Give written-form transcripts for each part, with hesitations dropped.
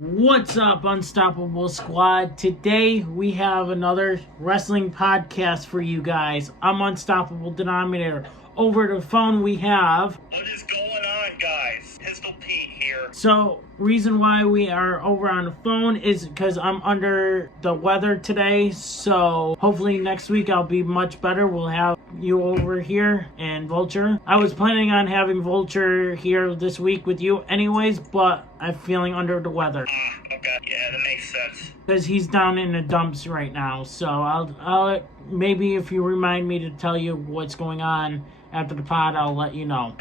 What's up, Unstoppable Squad? Today we have another wrestling podcast for you guys. I'm Unstoppable Denominator. Over the phone we have... What is going on, guys? Pistol Pete here. So, reason why we are over on the phone is because I'm under the weather today. So, hopefully next week I'll be much better. We'll have you over here and Vulture. I was planning on having Vulture here this week with you anyways, but I'm feeling under the weather. Okay, yeah, that makes sense. Because he's down in the dumps right now. So, I'll maybe if you remind me to tell you what's going on after the pod, I'll let you know.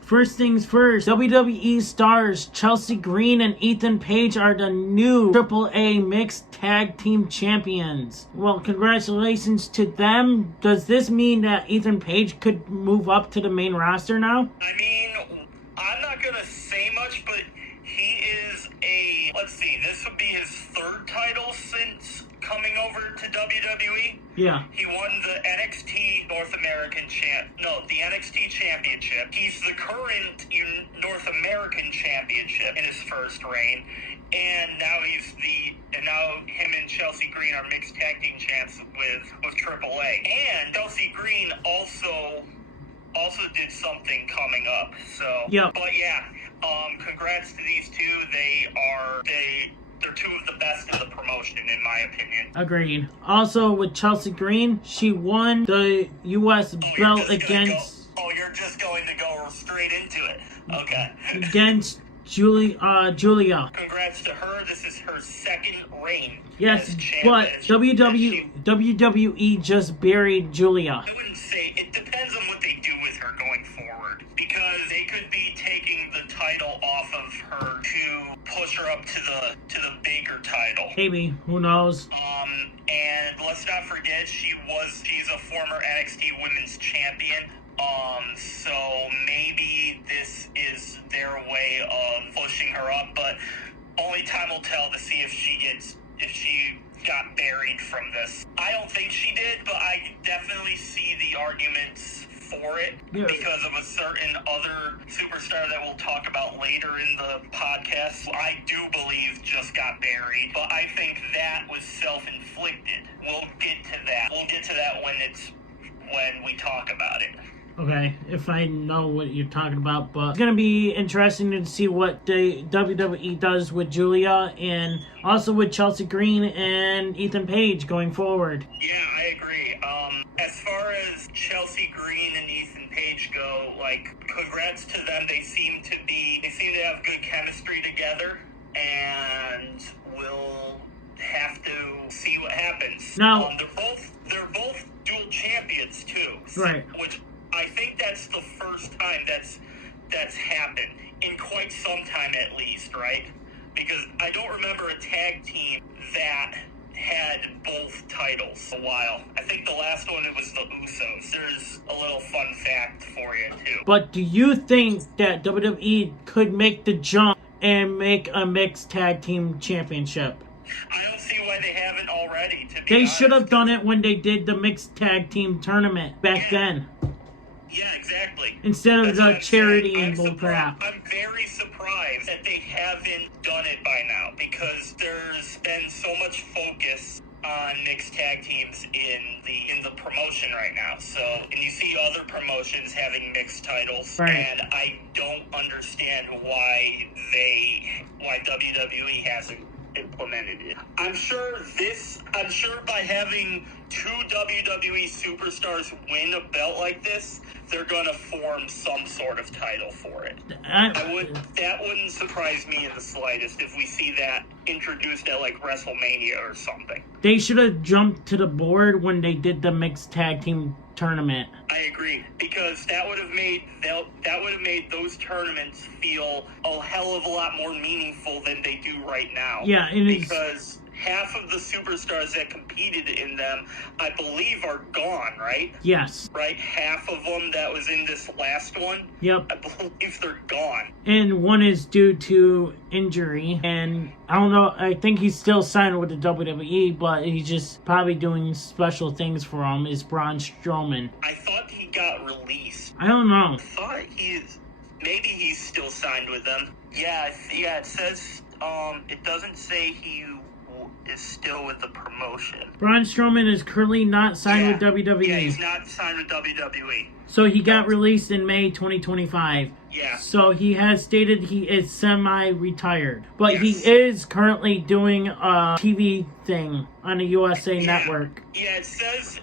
First things first, WWE stars Chelsea Green and Ethan Page are the new AAA Mixed Tag Team Champions. Well, congratulations to them. Does this mean that Ethan Page could move up to the main roster now? I mean, I'm not going to say much, but he is this would be his third title since coming over to WWE. Yeah. He won the NXT the NXT Championship. He's the current North American Championship in his first reign, and now him and Chelsea Green are mixed tag team champs with AAA. And Chelsea Green also did something coming up. So, yep. But yeah, congrats to these two. They're two of the best in the promotion, in my opinion. Agreed. Also, with Chelsea Green, she won the U.S. belt against... you're just going to go straight into it. Okay. Against Guilia. Congrats to her. This is her second reign. Yes, but WWE just buried Guilia. I wouldn't say. It depends on what they do with her going forward. Because they could be taking the title off of her to push her up to the bigger title. Maybe. Who knows? And let's not forget, she's a former NXT Women's Champion. So maybe this is their way of pushing her up, but only time will tell to see if she got buried from this. I don't think she did, but I definitely see the arguments for it, because of a certain other superstar that we'll talk about later in the podcast. I do believe just got buried, but I think that was self-inflicted. We'll get to that when we talk about it. Okay, if I know what you're talking about, but it's going to be interesting to see what the WWE does with Guilia and also with Chelsea Green and Ethan Page going forward. Yeah, I agree. As far as Chelsea Green and Ethan Page go, congrats to them. They seem to have good chemistry together, and we'll have to see what happens. Now, they're both dual champions too. Right. Which I think that's the first time that's happened in quite some time, at least, right? Because I don't remember a tag team that had both titles a while. I think the last one, it was the Usos. There's a little fun fact for you too. But do you think that WWE could make the jump and make a mixed tag team championship? I don't see why they haven't already, to be honest. They should have done it when they did the mixed tag team tournament back then. Yeah, exactly. Instead of the charity and bull crap. I'm very surprised that they haven't done it by now, because there's been so much focus on mixed tag teams in the promotion right now. So, and you see other promotions having mixed titles, right. And I don't understand why WWE hasn't implemented it. I'm sure by having two WWE superstars win a belt like this, they're gonna form some sort of title for it. That wouldn't surprise me in the slightest if we see that introduced at WrestleMania or something. They should have jumped to the board when they did the mixed tag team tournament. I agree, because that would have made those tournaments feel a hell of a lot more meaningful than they do right now. Yeah, because half of the superstars that competed in them, I believe, are gone, right? Yes. Right? Half of them that was in this last one, yep, I believe they're gone. And one is due to injury, and I don't know, I think he's still signed with the WWE, but he's just probably doing special things for him, is Braun Strowman. I thought he got released. I don't know. I thought maybe he's still signed with them. Yeah, it says It doesn't say he is still with the promotion. Braun Strowman is currently not signed with WWE. Yeah, he's not signed with WWE. So he got released in May 2025. Yeah. So he has stated he is semi-retired. But he is currently doing a TV thing on the USA Network. Yeah, it says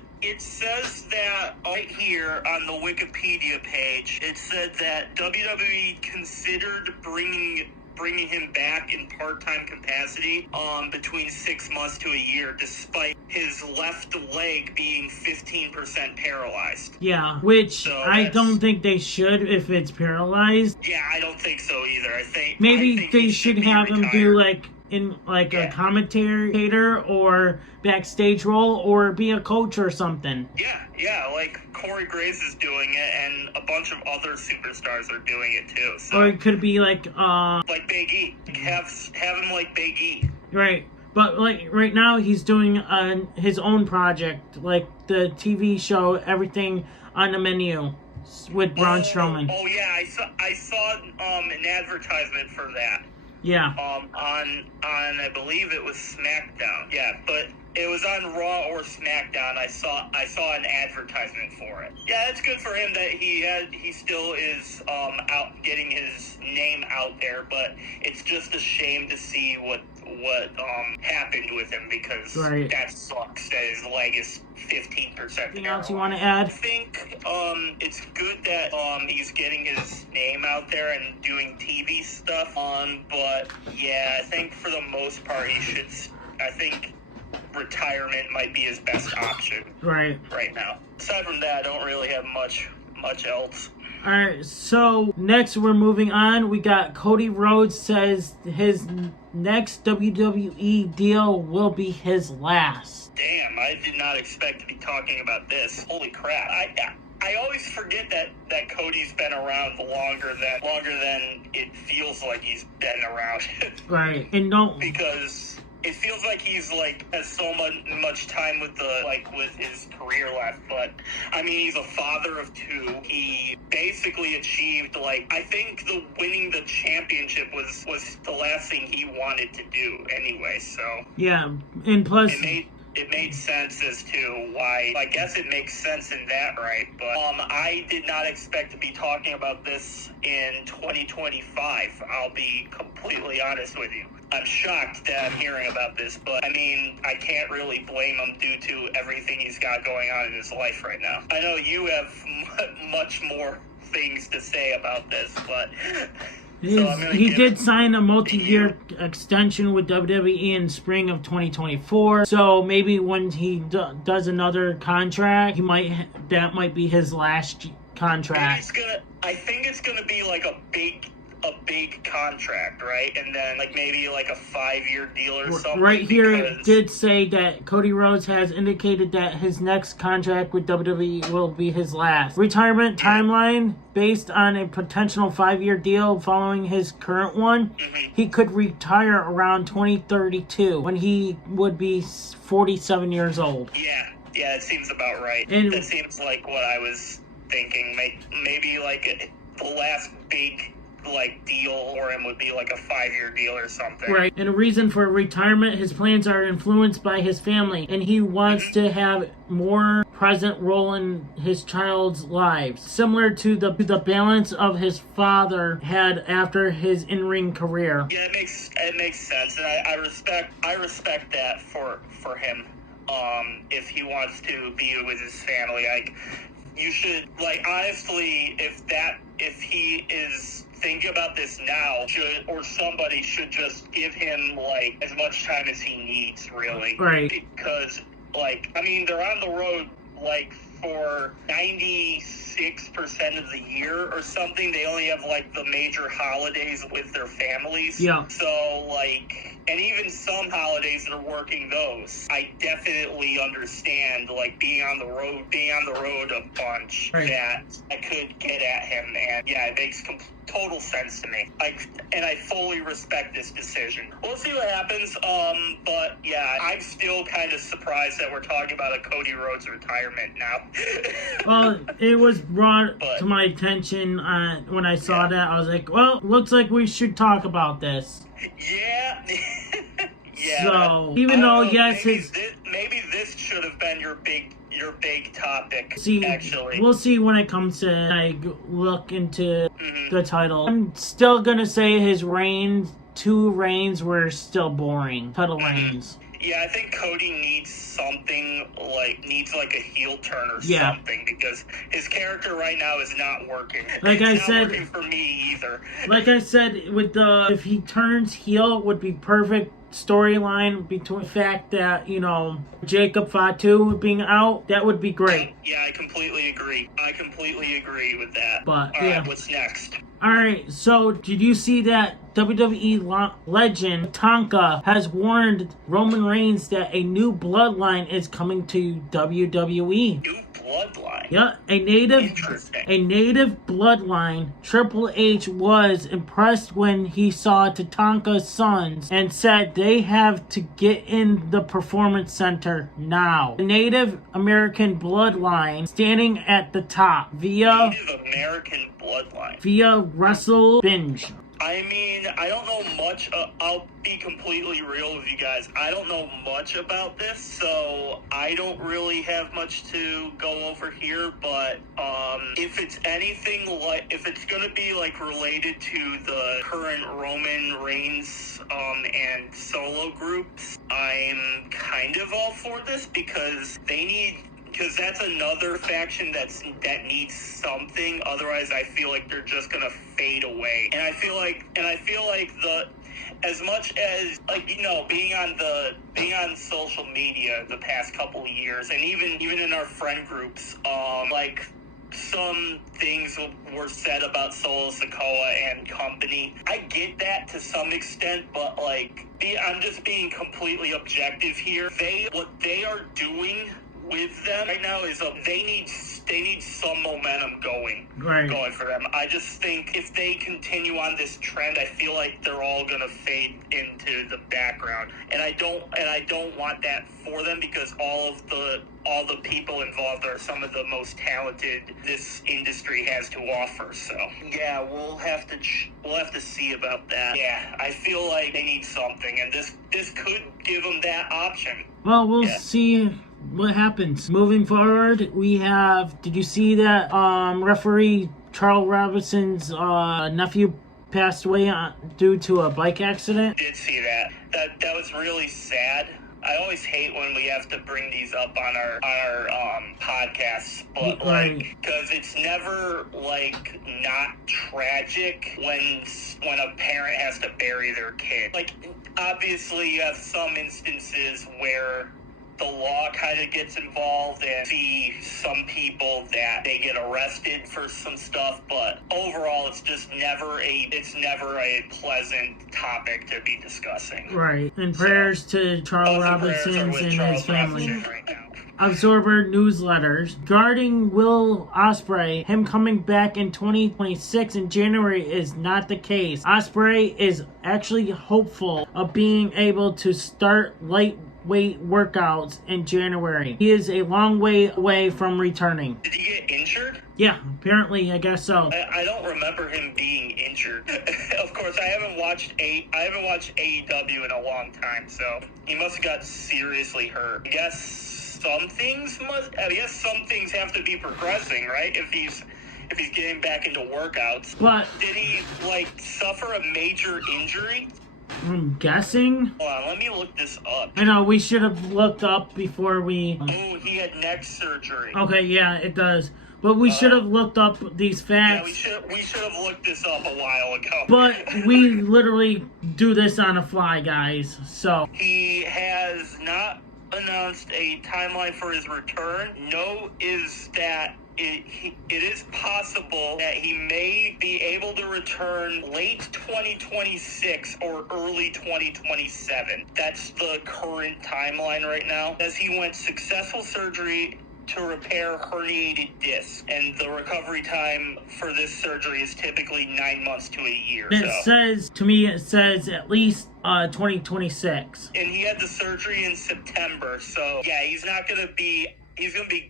that right here on the Wikipedia page, it said that WWE considered bringing him back in part-time capacity between 6 months to a year, despite his left leg being 15% paralyzed. Yeah, which I don't think they should if it's paralyzed. Yeah, I don't think so either. I think maybe they should have him do a commentator or backstage role or be a coach or something. Yeah, like Corey Graves is doing it, and a bunch of other superstars are doing it too. So. Or it could be like Big E. Have him like Big E. Right. But like right now he's doing his own project, like the TV show Everything on the Menu with Braun Strowman. Oh yeah, I saw an advertisement for that. Yeah. On I believe it was SmackDown. Yeah, but it was on Raw or SmackDown. I saw an advertisement for it. Yeah, it's good for him that he still is out getting his name out there, but it's just a shame to see what happened with him, because that sucks that his leg is 15%. Anything else you want to add? I think it's good that he's getting his name out there and doing TV stuff but yeah, I think for the most part I think retirement might be his best option right now. Aside from that, I don't really have much else. Alright, so next we're moving on. We got Cody Rhodes says his next WWE deal will be his last. Damn, I did not expect to be talking about this. Holy crap. I always forget that Cody's been around longer than it feels like he's been around. Right. And because it feels like he's has so much time with his career left, but I mean, he's a father of two. He basically achieved I think winning the championship was the last thing he wanted to do anyway. So yeah, and plus it made sense as to why. I guess it makes sense in that, right? But I did not expect to be talking about this in 2025. I'll be completely honest with you. I'm shocked that I'm hearing about this, but I mean, I can't really blame him due to everything he's got going on in his life right now. I know you have much more things to say about this, but he did sign a multi-year extension with WWE in spring of 2024. So maybe when he does another contract, that might be his last contract. I think it's gonna be like a big contract, right? And then maybe a 5-year deal or something. Right here it did say that Cody Rhodes has indicated that his next contract with WWE will be his last. Retirement timeline based on a potential 5-year deal following his current one. Mm-hmm. He could retire around 2032 when he would be 47 years old. Yeah, it seems about right. And that seems like what I was thinking. Maybe the last big deal for him would be a 5-year deal or something. Right. And a reason for retirement, his plans are influenced by his family, and he wants to have more present role in his child's lives, similar to the balance of his father had after his in-ring career. Yeah, it makes sense, and I respect that for him. If he wants to be with his family, you should honestly, if he is thinking about this now, somebody should just give him as much time as he needs, really. Right. Because they're on the road for 96% of the year or something. They only have the major holidays with their families. Yeah. So and even some holidays that are working those. I definitely understand being on the road a bunch. Right. That I could get at him, and yeah, it makes total sense to me. And I fully respect this decision. We'll see what happens. But yeah, I'm still kind of surprised that we're talking about a Cody Rhodes retirement now. Well, it was brought to my attention when I saw that. I was like, well, looks like we should talk about this. Yeah. Yeah. So, even though, yes, maybe this should have been your big topic. Actually, we'll see when it comes to look into the title. I'm still gonna say his two reigns were still boring. Title reigns. Yeah, I think Cody needs like a heel turn or something, because his character right now is not working. Like I said, not working for me either. Like I said, if he turns heel, it would be perfect storyline between the fact that, Jacob Fatu being out. That would be great. Yeah, I completely agree with that. But all right, what's next? Alright, so did you see that WWE Legend Tatanka has warned Roman Reigns that a new bloodline is coming to WWE? New bloodline? Yeah, a native bloodline. Triple H was impressed when he saw Tatanka's sons and said they have to get in the Performance Center now. The Native American bloodline standing at the top via WrestleBinge. I mean, I don't know much. I'll be completely real with you guys. I don't know much about this, so I don't really have much to go over here. But if it's anything if it's gonna be related to the current Roman Reigns and Solo groups, I'm kind of all for this because that's another faction that needs something. Otherwise, I feel like they're just gonna fade away. And I feel like as much as being on social media the past couple of years, and even in our friend groups, some things were said about Solo Sikoa and company. I get that to some extent, but I'm just being completely objective here. What they are doing with them right now is they need some momentum going for them. I just think if they continue on this trend, I feel like they're all gonna fade into the background, and I don't want that for them, because all the people involved are some of the most talented this industry has to offer. So yeah, we'll have to see about that. Yeah, I feel like they need something, and this could give them that option. Well, we'll see what happens. Moving forward, we have, did you see that referee Charles Robinson's nephew passed away due to a bike accident? Did see that. That was really sad. I always hate when we have to bring these up on our podcasts, but because it's never not tragic when a parent has to bury their kid. Obviously you have some instances where the law kind of gets involved and see some people that they get arrested for some stuff, but overall it's never a pleasant topic to be discussing. Right. And prayers to Charles Robinson and his family. Absorber newsletters regarding Will Ospreay, him coming back in 2026 in January is not the case. Ospreay is actually hopeful of being able to start lightweight workouts in January. He is a long way away from returning. Did he get injured? Yeah, apparently, I guess so. I don't remember him being injured. Of course, I haven't watched AEW in a long time, so he must have got seriously hurt. I guess some things have to be progressing, right? If he's getting back into workouts. But did he suffer a major injury? I'm guessing. Hold on, let me look this up. I know, we should have looked up before we... Oh, he had neck surgery. Okay, yeah, it does. But we should have looked up these facts. Yeah, we should have looked this up a while ago. But we literally do this on the fly, guys. So he has not announced a timeline for his return. Is that it is possible that he may be able to return late 2026 or early 2027. That's the current timeline right now, as he went successful surgery to repair herniated disc, and the recovery time for this surgery is typically 9 months to a year. It says at least 2026. And he had the surgery in September, so yeah, he's gonna be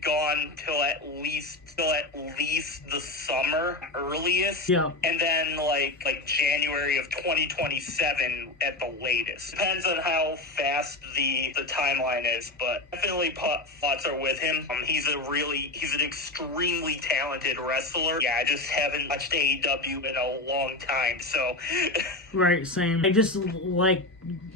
gone till at least the summer earliest. Yeah. And then like January of 2027 at the latest. Depends on how fast the timeline is, but definitely thoughts are with him. He's an extremely talented wrestler. Yeah, I just haven't watched AEW in a long time, so Right, same. I just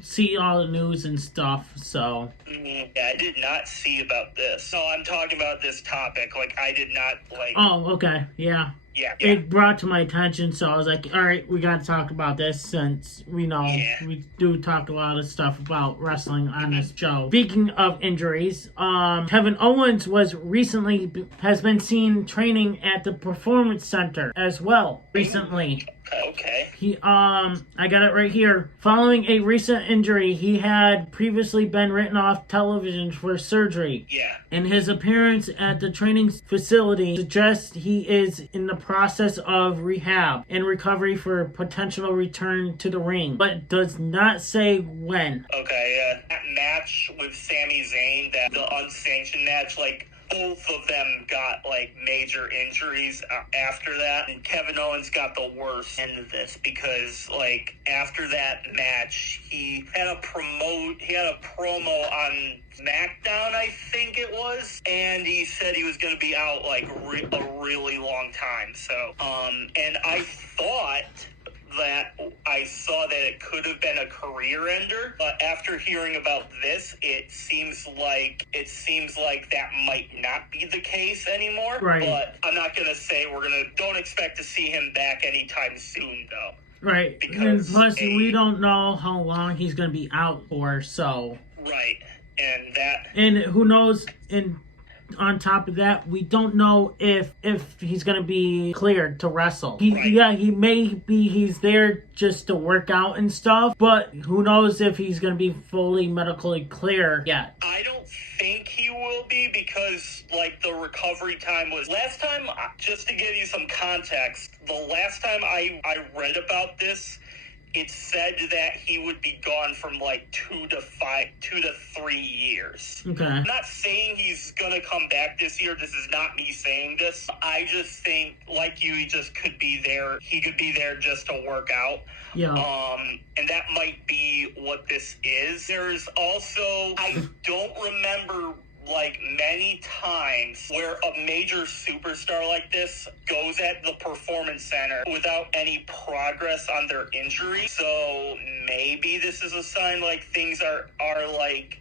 see all the news and stuff, so. Yeah, I did not see about this. No, I'm talking about this topic. I did not Oh, okay, yeah. Yeah. It brought to my attention, so I was like, all right, we got to talk about this since we know we do talk a lot of stuff about wrestling on this show. Speaking of injuries, Kevin Owens has been seen training at the Performance Center as well recently. Okay. I got it right here. Following a recent injury, he had previously been written off television for surgery. Yeah. And his appearance at the training facility suggests he is in the process of rehab and recovery for a potential return to the ring, but does not say when. Okay, that match with Sami Zayn, the unsanctioned match, both of them got major injuries after that, and Kevin Owens got the worst end of this because after that match he had a promo on SmackDown, I think it was, and he said he was going to be out a really long time. So and I saw that it could have been a career ender, but after hearing about this, it seems like that might not be the case anymore. Right. But I'm not gonna say don't expect to see him back anytime soon, though. Right. And plus, we don't know how long he's gonna be out for, so. Right. And who knows? And on top of that, we don't know if he's going to be cleared to wrestle. He's there just to work out and stuff, but who knows if he's going to be fully medically clear yet. I don't think he will be because the recovery time was last time. Just to give you some context, the last time I read about this, it said that he would be gone from 2 to 3 years. Okay. I'm not saying he's gonna come back this year. This is not me saying this. I just think, he just could be there. He could be there just to work out. Yeah. And that might be what this is. There's also, I don't remember many times where a major superstar like this goes at the Performance Center without any progress on their injury. So maybe this is a sign things are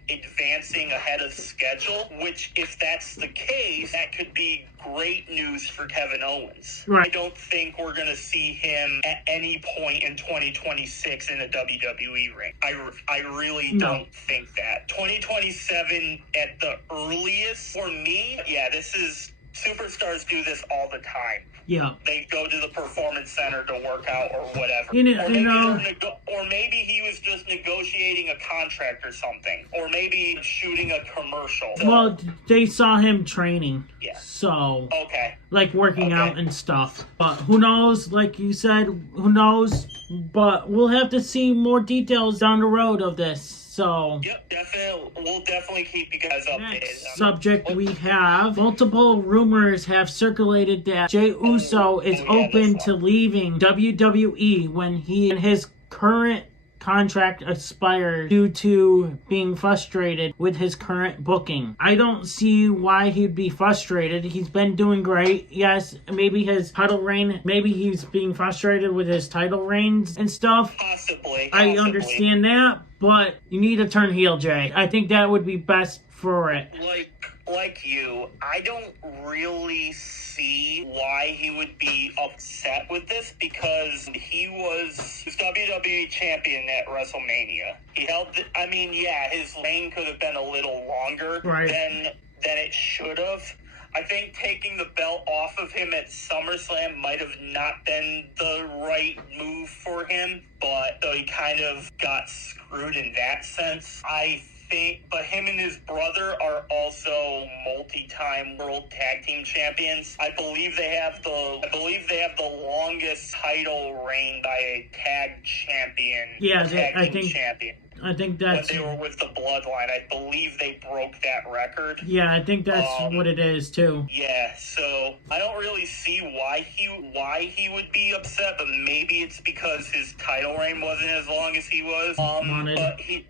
advancing ahead of schedule, which if that's the case, that could be great news for Kevin Owens. Right. I don't think we're going to see him at any point in 2026 in a WWE ring. I really don't think that. 2027 at the earliest for me. Yeah, this is superstars do this all the time. Yeah. They go to the Performance Center to work out or whatever. Or maybe he was just negotiating a contract or something. Or maybe shooting a commercial. Well, they saw him training. Yeah. So. Okay. Working out and stuff. But who knows? Like you said, who knows? But we'll have to see more details down the road of this. So, yep, definitely. We'll definitely keep you guys updated. Next subject we have, multiple rumors have circulated that Jey Uso is open to leaving WWE when his current contract expires due to being frustrated with his current booking. I don't see why he'd be frustrated. He's been doing great. Yes, maybe his title reign, maybe he's being frustrated with his title reigns and stuff. Possibly. I understand that, but you need to turn heel, Jey. I think that would be best for it. Like you, I don't really see why he would be upset with this because he was WWE champion at WrestleMania. He held, his reign could have been a little longer than it should have. I think taking the belt off of him at SummerSlam might have not been the right move for him, but so he kind of got screwed in that sense. I but him and his brother are also multi-time world tag team champions. I believe they have the longest title reign by a tag champion. Yeah, champion. I think that's... When they were with the Bloodline, I believe they broke that record. Yeah, I think that's what it is, too. Yeah, so I don't really see why he would be upset, but maybe it's because his title reign wasn't as long as he was.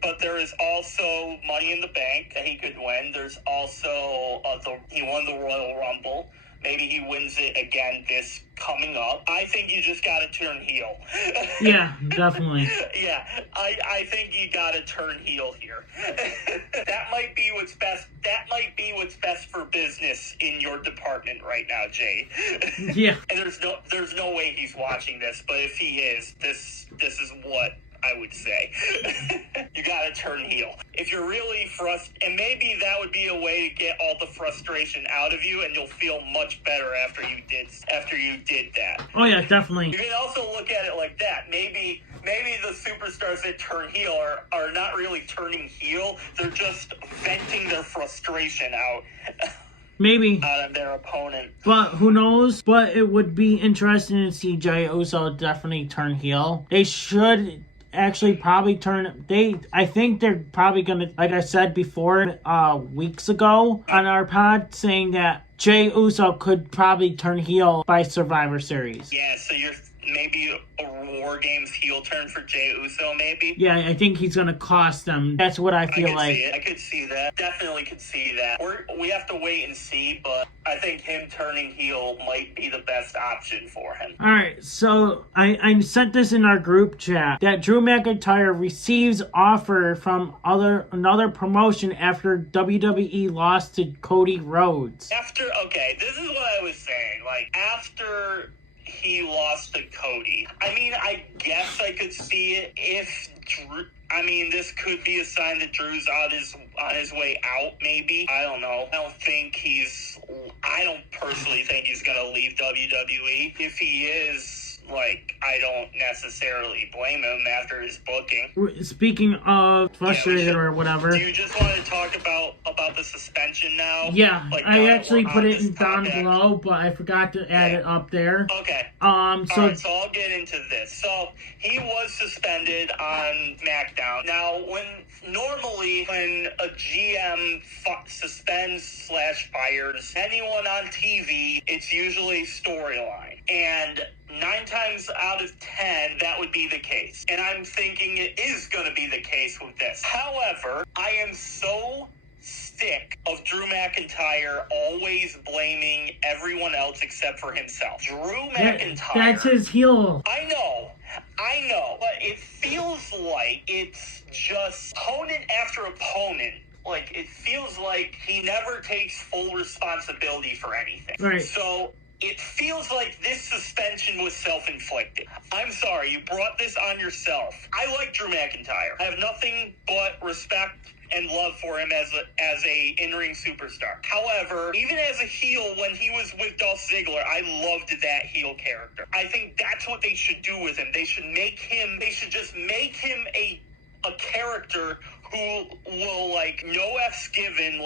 But there is also Money in the Bank that he could win. There's also he won the Royal Rumble. Maybe he wins it again this coming up. I think you just got to turn heel. Yeah, definitely. Yeah, I think you got to turn heel here. That might be what's best. That might be what's best for business in your department right now, Jay. Yeah. And there's no way he's watching this, but if he is, this is what I would say. You gotta turn heel. If you're really frustrated, and maybe that would be a way to get all the frustration out of you, and you'll feel much better after you did that. Oh yeah, definitely. You can also look at it like that. Maybe the superstars that turn heel are not really turning heel. They're just venting their frustration out. Maybe. Out of their opponent. But who knows? But it would be interesting to see Jey Uso definitely turn heel. They should actually probably I think they're probably gonna, like I said before, weeks ago on our pod, saying that Jey Uso could probably turn heel by Survivor Series. Yeah, so you're maybe a War Games heel turn for Jey Uso, maybe? Yeah, I think he's gonna cost them. That's what I feel like. I could see that. Definitely could see that. We have to wait and see, but I think him turning heel might be the best option for him. Alright, so I sent this in our group chat that Drew McIntyre receives offer from another promotion after WWE lost to Cody Rhodes. This is what I was saying. Like, after he lost to Cody, I mean, I guess I could see it if Drew, this could be a sign that Drew's on his way out, maybe. I don't know. I don't personally think he's going to leave WWE. If he is, I don't necessarily blame him after his booking. Speaking of frustrated or whatever. Do you just want to talk about the suspension now? Yeah, I actually put it down below, but I forgot to add it up there. Okay. So I'll get into this. So he was suspended on SmackDown. Now, normally when a GM suspends / fires anyone on TV, it's usually storyline. And 9 times out of 10, that would be the case. And I'm thinking it is going to be the case with this. However, I am so sick of Drew McIntyre always blaming everyone else except for himself. Drew McIntyre... That's his heel. I know. But it feels like it's just opponent after opponent. Like, it feels like he never takes full responsibility for anything. Right. So it feels like this suspension was self-inflicted. I'm sorry, you brought this on yourself. I like Drew McIntyre. I have nothing but respect and love for him as a in-ring superstar. However, even as a heel, when he was with Dolph Ziggler, I loved that heel character. I think that's what they should do with him. They should just make him a character who will, no F's given,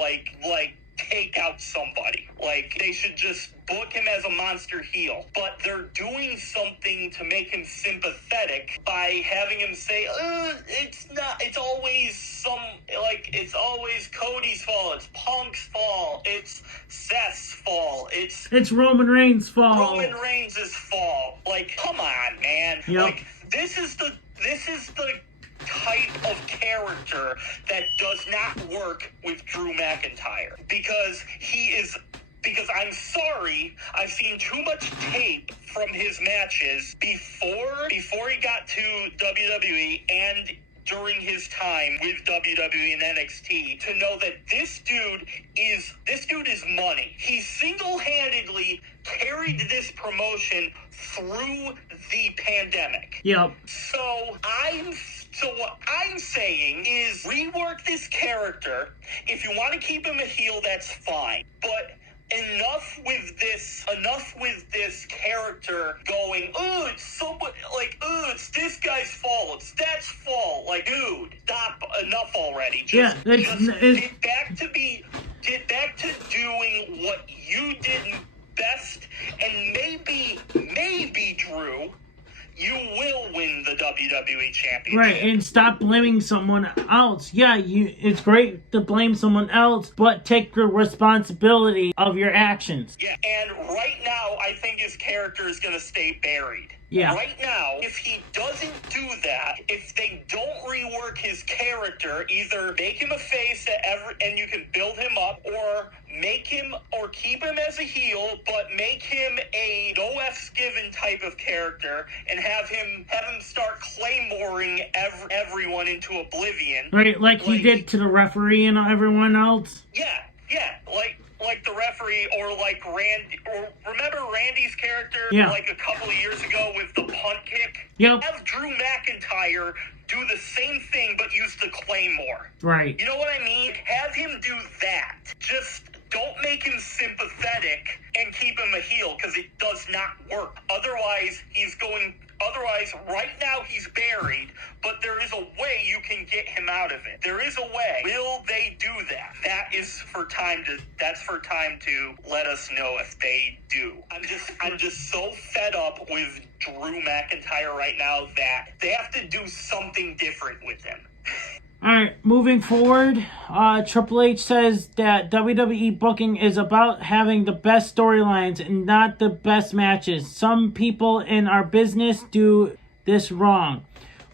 take out somebody. They should just book him as a monster heel. But they're doing something to make him sympathetic by having him say, it's always Cody's fault, it's Punk's fault, it's Seth's fault, it's Roman Reigns' fault. Roman Reigns' fault. Come on, man. Yep. This is the type of character that does not work with Drew McIntyre because I'm sorry, I've seen too much tape from his matches before he got to WWE and during his time with WWE and NXT to know that this dude is money. He single-handedly carried this promotion through the pandemic. Yep. So what I'm saying is rework this character. If you want to keep him a heel, that's fine. But enough with this character going, it's this guy's fault, it's that's fault. Dude, stop. enough already. Just get back to doing what you did best, and maybe, Drew, you will win the WWE Championship. Right, and stop blaming someone else. Yeah, it's great to blame someone else, but take the responsibility of your actions. Yeah, and right now, I think his character is going to stay buried. Yeah. Right now, if he doesn't do that, if they don't rework his character, either make him a face and you can build him up, or keep him as a heel, but make him a no F's given type of character, and have him start claymoring everyone into oblivion. Right, like he did to the referee and everyone else. Yeah, like the referee, or like Randy, or remember Randy's character, like a couple of years ago with the punt kick? Yep. Have Drew McIntyre do the same thing, but use the Claymore. Right. You know what I mean? Have him do that. Just don't make him sympathetic and keep him a heel, because it does not work. Otherwise, right now he's buried, but there is a way you can get him out of it. There is a way. Will they do that? That's for time to let us know if they do. I'm just so fed up with Drew McIntyre right now that they have to do something different with him. Alright, moving forward, Triple H says that WWE booking is about having the best storylines and not the best matches. Some people in our business do this wrong.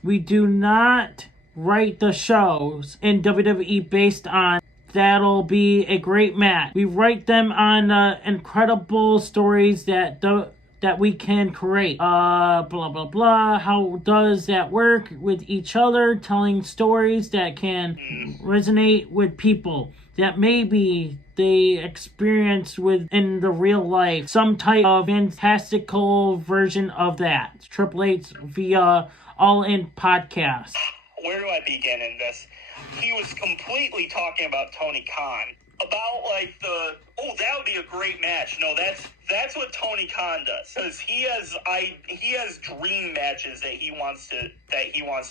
We do not write the shows in WWE based on that'll be a great match. We write them on incredible stories that we can create. Blah, blah, blah. How does that work with each other? Telling stories that can resonate with people that maybe they experience in the real life. Some type of fantastical version of that. Triple H via All In Podcast. Where do I begin in this? He was completely talking about Tony Khan. About that would be a great match. No, that's what Tony Khan does, because he has dream matches that he wants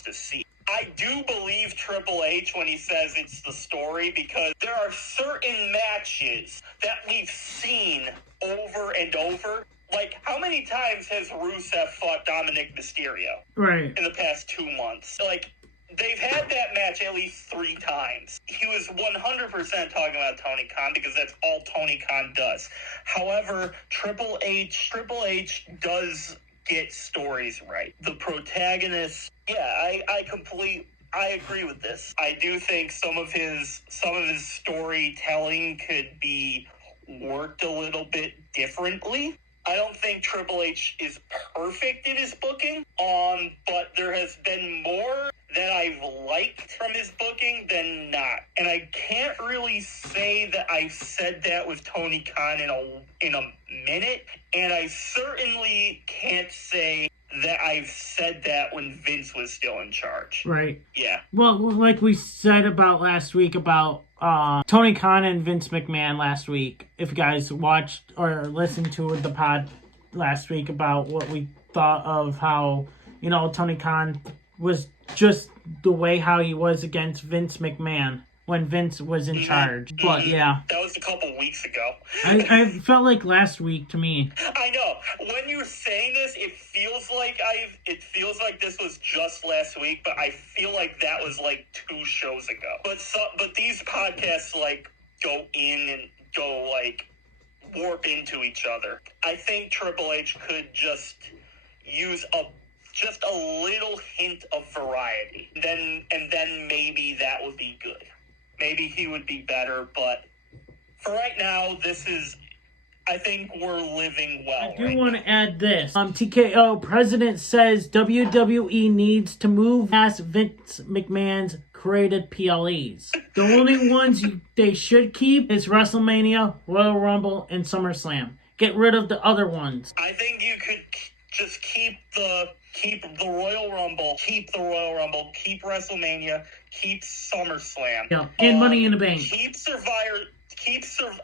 to see. I do believe Triple H when he says it's the story, because there are certain matches that we've seen over and over. Like, how many times has Rusev fought Dominic Mysterio? Right. In the past 2 months? Like, they've had that match at least 3 times. He was 100% talking about Tony Khan, because that's all Tony Khan does. However, Triple H does get stories right. The protagonist, I agree with this. I do think some of his storytelling could be worked a little bit differently. I don't think Triple H is perfect in his booking, but there has been more that I've liked from his booking than not. And I can't really say that I've said that with Tony Khan in a minute, and I certainly can't say that I've said that when Vince was still in charge. Right. Yeah. Well, like we said about last week about Tony Khan and Vince McMahon last week. If you guys watched or listened to the pod last week about what we thought of how, Tony Khan was just the way how he was against Vince McMahon when Vince was in charge. But yeah. That was a couple weeks ago. I felt like last week to me. I know. When you're saying this, it feels like this was just last week, but I feel like that was like 2 shows ago. But these podcasts go in and go warp into each other. I think Triple H could just use just a little hint of variety. And then maybe that would be good. Maybe he would be better, but for right now, I think we're living well. I do want to add this. TKO president says WWE needs to move past Vince McMahon's created PLEs. The only ones they should keep is WrestleMania, Royal Rumble, and SummerSlam. Get rid of the other ones. I think you could just keep the Royal Rumble, keep WrestleMania, keep SummerSlam. Yeah, and Money in the Bank. Keep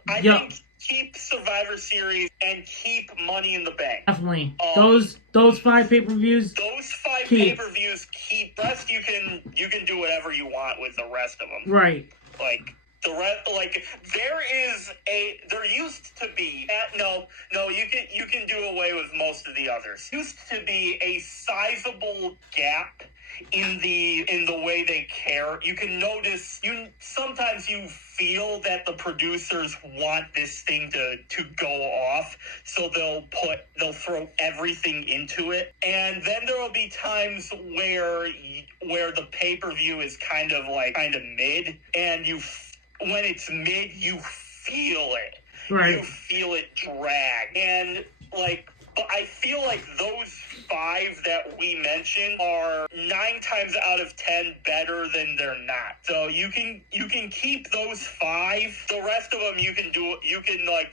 I think keep Survivor Series and keep Money in the Bank. Definitely. Those 5 pay-per-views. Those 5 pay-per-views keep. Rest you can do whatever you want with the rest of them. Right. Like the rest, like there used to be you can do away with most of the others. Used to be a sizable gap in the way they care. You can notice sometimes you feel that the producers want this thing to go off, so they'll throw everything into it, and then there will be times where the pay-per-view is kind of mid, and when it's mid, you feel it. Right. You feel it drag, and but I feel like those 5 that we mentioned are 9 times out of 10 better than they're not. So you can keep those 5. The rest of them you can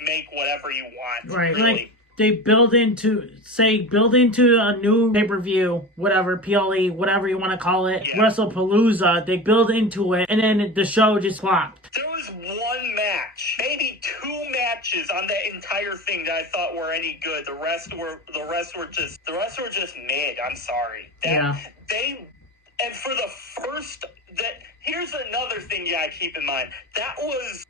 make whatever you want. Right. Really. Like they build into a new pay-per-view, whatever, PLE, whatever you want to call it, WrestlePalooza. They build into it, and then the show just flopped. There was 1 match, maybe 2 matches on that entire thing that I thought were any good. The rest were just mid. I'm sorry. Here's another thing you gotta keep in mind.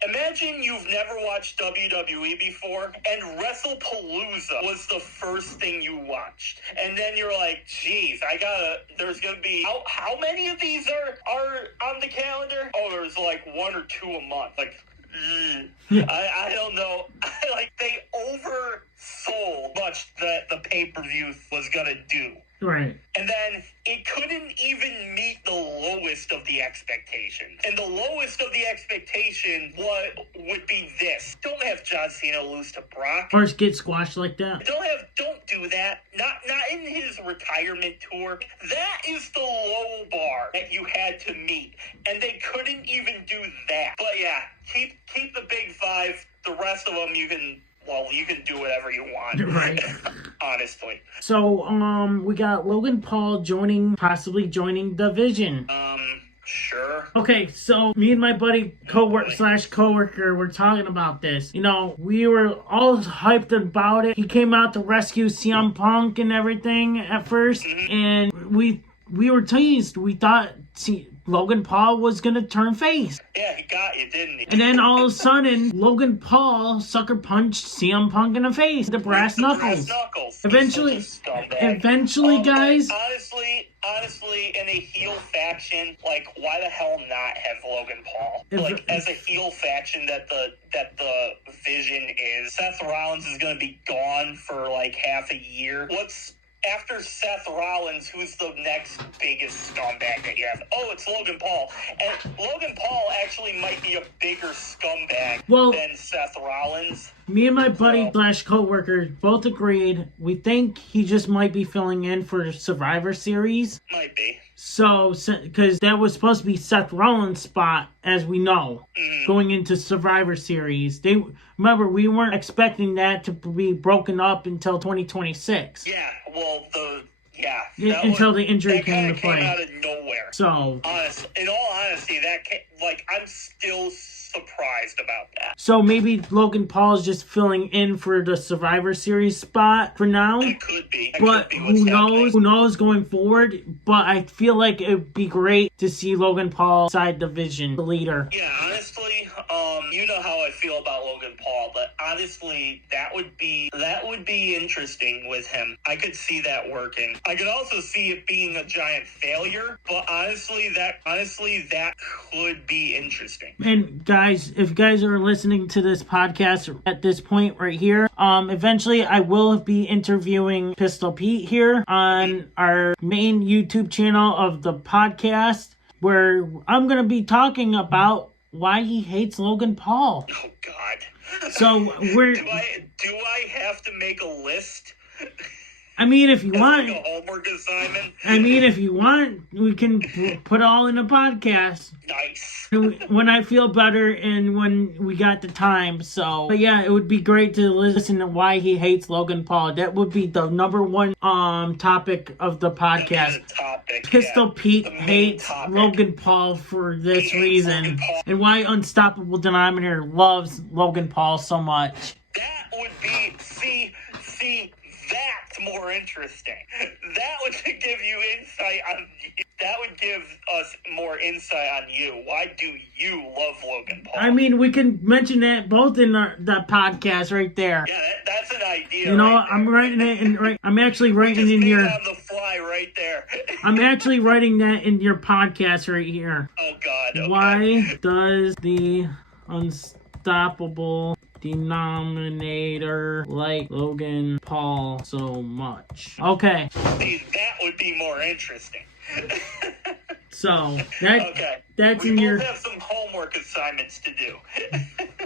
Imagine you've never watched WWE before, and WrestlePalooza was the first thing you watched. And then you're like, geez, there's gonna be, how many of these are on the calendar? Oh, there's 1 or 2 a month. I don't know. They oversold much that the pay-per-view was gonna do. Right. And then it couldn't even meet the lowest of the expectations. And the lowest of the expectation would be this. Don't have John Cena lose to Brock. Or get squashed like that. Don't do that. Not in his retirement tour. That is the low bar that you had to meet. And they couldn't even do that. But yeah, keep the big 5. The rest of them you can do whatever you want. Right. Honestly. So, we got Logan Paul possibly joining the Vision. Sure. Okay, so me and my buddy coworker were talking about this. We were all hyped about it. He came out to rescue CM Punk and everything at first, and we were teased. We thought Logan Paul was gonna turn face. Yeah, he got you, didn't he? And then all of a sudden, Logan Paul sucker punched CM Punk in the face. The brass knuckles. Eventually, guys. Honestly, in a heel faction, why the hell not have Logan Paul? As a heel faction that the Vision is. Seth Rollins is going to be gone for half a year. After Seth Rollins, who's the next biggest scumbag that you have? Oh, it's Logan Paul. And Logan Paul actually might be a bigger scumbag than Seth Rollins. Me and my buddy /coworker both agreed. We think he just might be filling in for Survivor Series. Might be. So, because that was supposed to be Seth Rollins' spot, as we know, going into Survivor Series. Remember, we weren't expecting that to be broken up until 2026. Yeah, well, until the injury came to play. Came out of nowhere. So, in all honesty, I'm still surprised about that. So maybe Logan Paul's just filling in for the Survivor Series spot for now. It could be. Who knows? Who knows going forward? But I feel like it would be great to see Logan Paul side the Vision, the leader. Yeah, honestly, you know how I feel about Logan Paul, but honestly, that would be interesting with him. I could see that working. I could also see it being a giant failure, but honestly, that could be interesting. And guys, if you guys are listening to this podcast at this point right here, eventually I will be interviewing Pistol Pete here on our main YouTube channel of the podcast, where I'm going to be talking about why he hates Logan Paul. Oh, God. So we're... Do I have to make a list? I mean, if you want, like a homework assignment. I mean, if you want, we can put all in a podcast. Nice. When I feel better and when we got the time. So, but yeah, it would be great to listen to why he hates Logan Paul. That would be the number one topic of the podcast. Pistol Pete hates Logan Paul for this reason, and why Unstoppable Denominator loves Logan Paul so much. That would be see. That's more interesting. That would give you insight on. That would give us more insight on you. Why do you love Logan Paul? I mean, we can mention that both in the podcast right there. Yeah, that's an idea. You know, right I'm writing it in. I'm actually writing in your. On the fly, right there. I'm actually writing that in your podcast right here. Oh God. Okay. Why does the Unstoppable Denominator like Logan Paul so much? Okay. See, that would be more interesting. So that's we in both your have some homework assignments to do.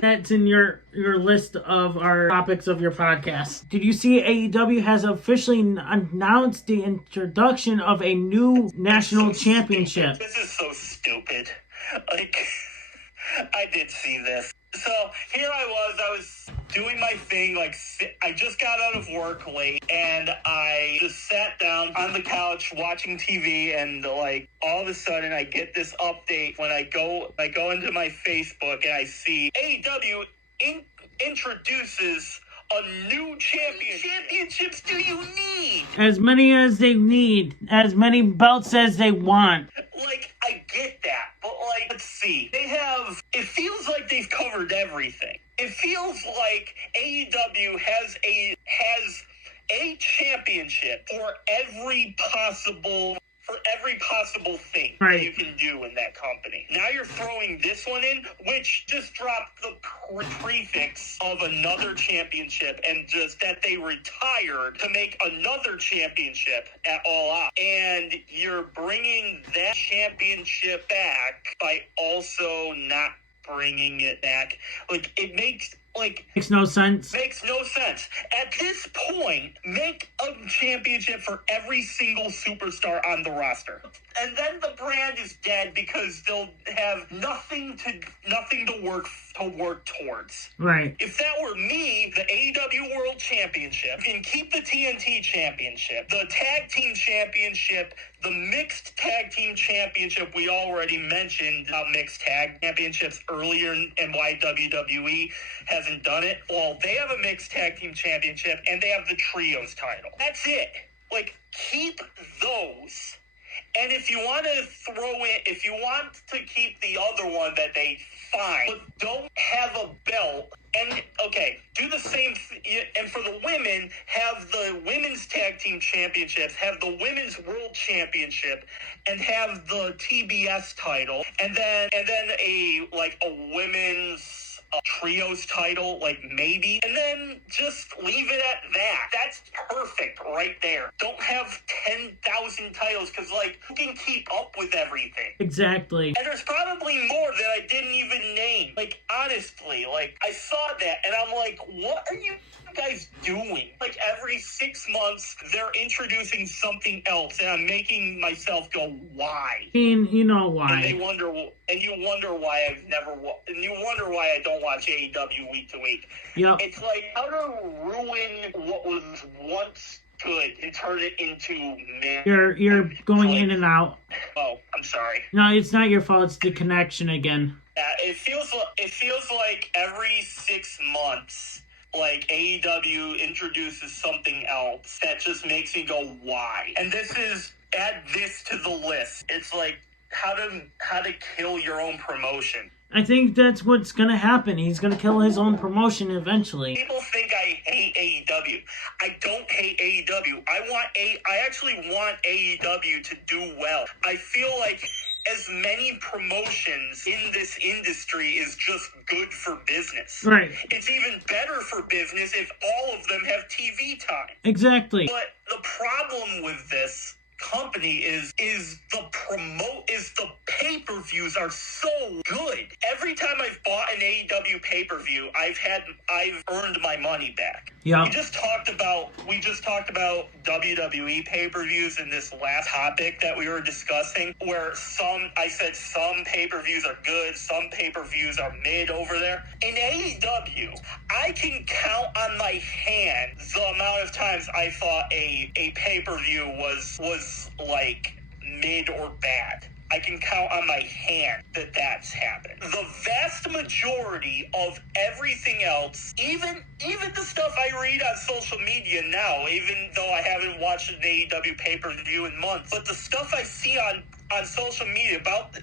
that's in your list of our topics of your podcast. Did you see AEW has officially announced the introduction of a new national championship? Stupid. This is so stupid. Like, I did see this. So here I was doing my thing, like, I just got out of work late, and I just sat down on the couch watching TV, and, like, all of a sudden I get this update when I go into my Facebook, and I see AEW introduces a new championship. Championships do you need? As many as they need. As many belts as they want. Like, I get that, but, like, let's see. It feels like they've covered everything. It feels like AEW has a championship for every possible thing that you can do in that company. Now you're throwing this one in, which just dropped the prefix of another championship, and just that they retired to make another championship at All Out. And you're bringing that championship back by also not bringing it back. Like, it makes no sense. Makes no sense. At this point, make a championship for every single superstar on the roster. And then the brand is dead because they'll have nothing to work towards. Right. If that were me, the AEW World Championship, and keep the TNT Championship, the Tag Team Championship, the Mixed Tag Team Championship, we already mentioned Mixed Tag Championships earlier and why WWE hasn't done it. Well, they have a Mixed Tag Team Championship, and they have the Trios title. That's it. Like, keep those. And if you want to keep the other one that they find, but don't have a belt. And, okay, do the same and for the women, have the Women's Tag Team Championships, have the Women's World Championship, and have the TBS title, and then a Women's Trios title, like, maybe, and then just leave it at that. That's perfect right there. Don't have 10,000 titles, because, like, who can keep up with everything? Exactly. And there's probably more that I didn't even name. Like, honestly, like, I saw that, and I'm like, what are you guys doing? Like, every 6 months, they're introducing something else, and I'm making myself go, why? I mean, you know why. And you wonder why I don't watch AEW week to week. Yep. It's like, how to ruin what was once good and turn it into man. You're going in and out. Oh, I'm sorry. No, it's not your fault. It's the connection again. Yeah, it feels like every 6 months, like, AEW introduces something else that just makes me go, why? And add this to the list. It's like, how to kill your own promotion. I think that's what's going to happen. He's going to kill his own promotion eventually. People think I hate AEW. I don't hate AEW. I actually want AEW to do well. I feel like as many promotions in this industry is just good for business. Right. It's even better for business if all of them have TV time. Exactly. But the problem with this company is the pay-per-views are so good. Every time I've bought an AEW pay-per-view, I've earned my money back. Yeah. We just talked about WWE pay-per-views in this last topic that we were discussing, where I said some pay-per-views are good, some pay-per-views are mid over there. In AEW, I can count on my hand the amount of times I thought a pay-per-view was like mid or bad. I can count on my hand that that's happened. The vast majority of everything else, even the stuff I read on social media now, even though I haven't watched an AEW pay-per-view in months, but the stuff I see on social media about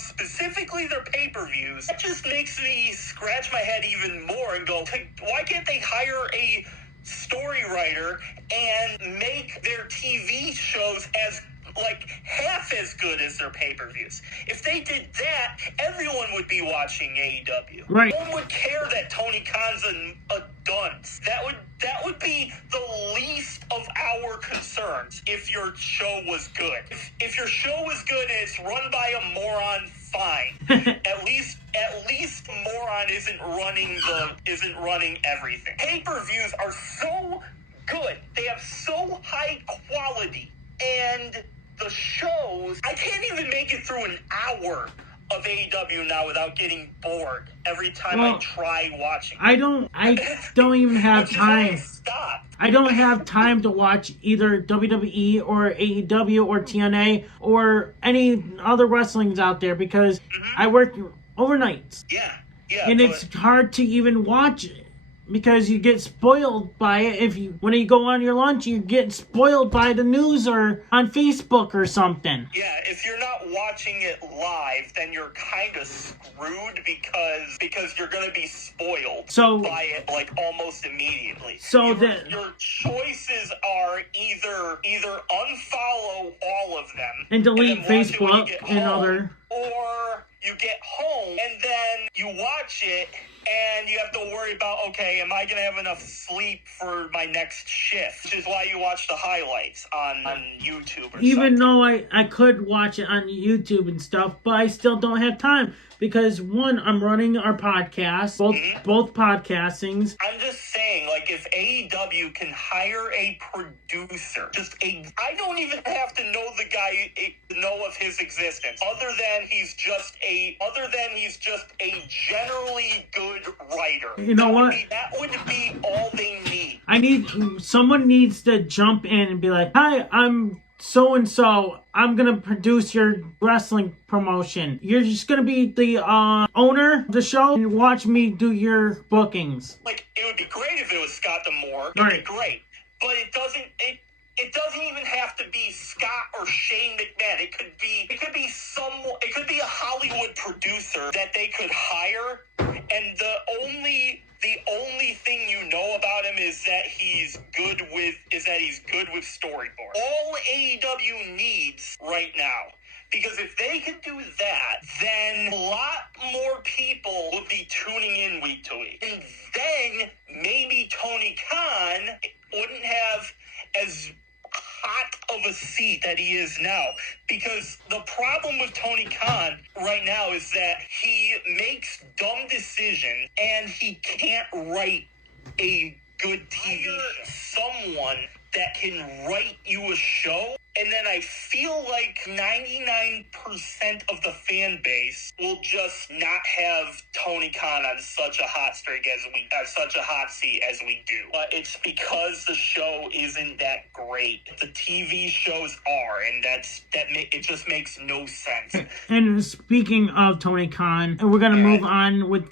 specifically their pay-per-views, that just makes me scratch my head even more and go, why can't they hire a story writer and make their TV shows as like half as good as their pay-per-views? If they did that, everyone would be watching AEW. Right. No one would care that Tony Khan's a dunce. That would be the least of our concerns if your show was good. If your show was good and it's run by a moron, fine. At least moron isn't running everything. Pay-per-views are so good. They have so high quality, and the shows, I can't even make it through an hour of AEW now without getting bored every time I try watching. I don't even have time. Stop. I don't have time to watch either WWE or AEW or TNA or any other wrestlings out there because I work overnights. Yeah. And it's hard to even watch it because you get spoiled by it. When you go on your lunch, you get spoiled by the news or on Facebook or something. Yeah, if you're not watching it live, then you're kind of screwed because you're going to be spoiled by it like almost immediately. So your choices are either unfollow all of them and delete Facebook and other, or you get home and then you watch it and you have to worry about, okay, am I going to have enough sleep for my next shift? Which is why you watch the highlights on YouTube or Even something. though I could watch it on YouTube and stuff, but I still don't have time because, one, I'm running our podcast, both podcastings. I'm just saying, like, if AEW can hire a producer, I don't even have to know the guy, know of his existence, other than he's just a generally good writer. You know what? That would be all they need. Someone needs to jump in and be like, hi, I'm so-and-so. I'm going to produce your wrestling promotion. You're just going to be the owner of the show and watch me do your bookings. Like, it would be great if it was Scott D'Amore. It would be great. But it doesn't even have to be Scott or Shane McMahon. It could be a Hollywood producer that they could hire, and the only thing you know about him is that he's good with storyboard. All AEW needs right now. Because if they could do that, then a lot more people would be tuning in week to week. And then maybe Tony Khan wouldn't have as hot of a seat that he is now. Because the problem with Tony Khan right now is that he makes dumb decisions and he can't write a good TV show. Someone that can write you a show, and then I feel like 99% of the fan base will just not have Tony Khan on such a hot streak such a hot seat as we do. It's because the show isn't that great. The TV shows are, and it just makes no sense. And speaking of Tony Khan, we're gonna move on with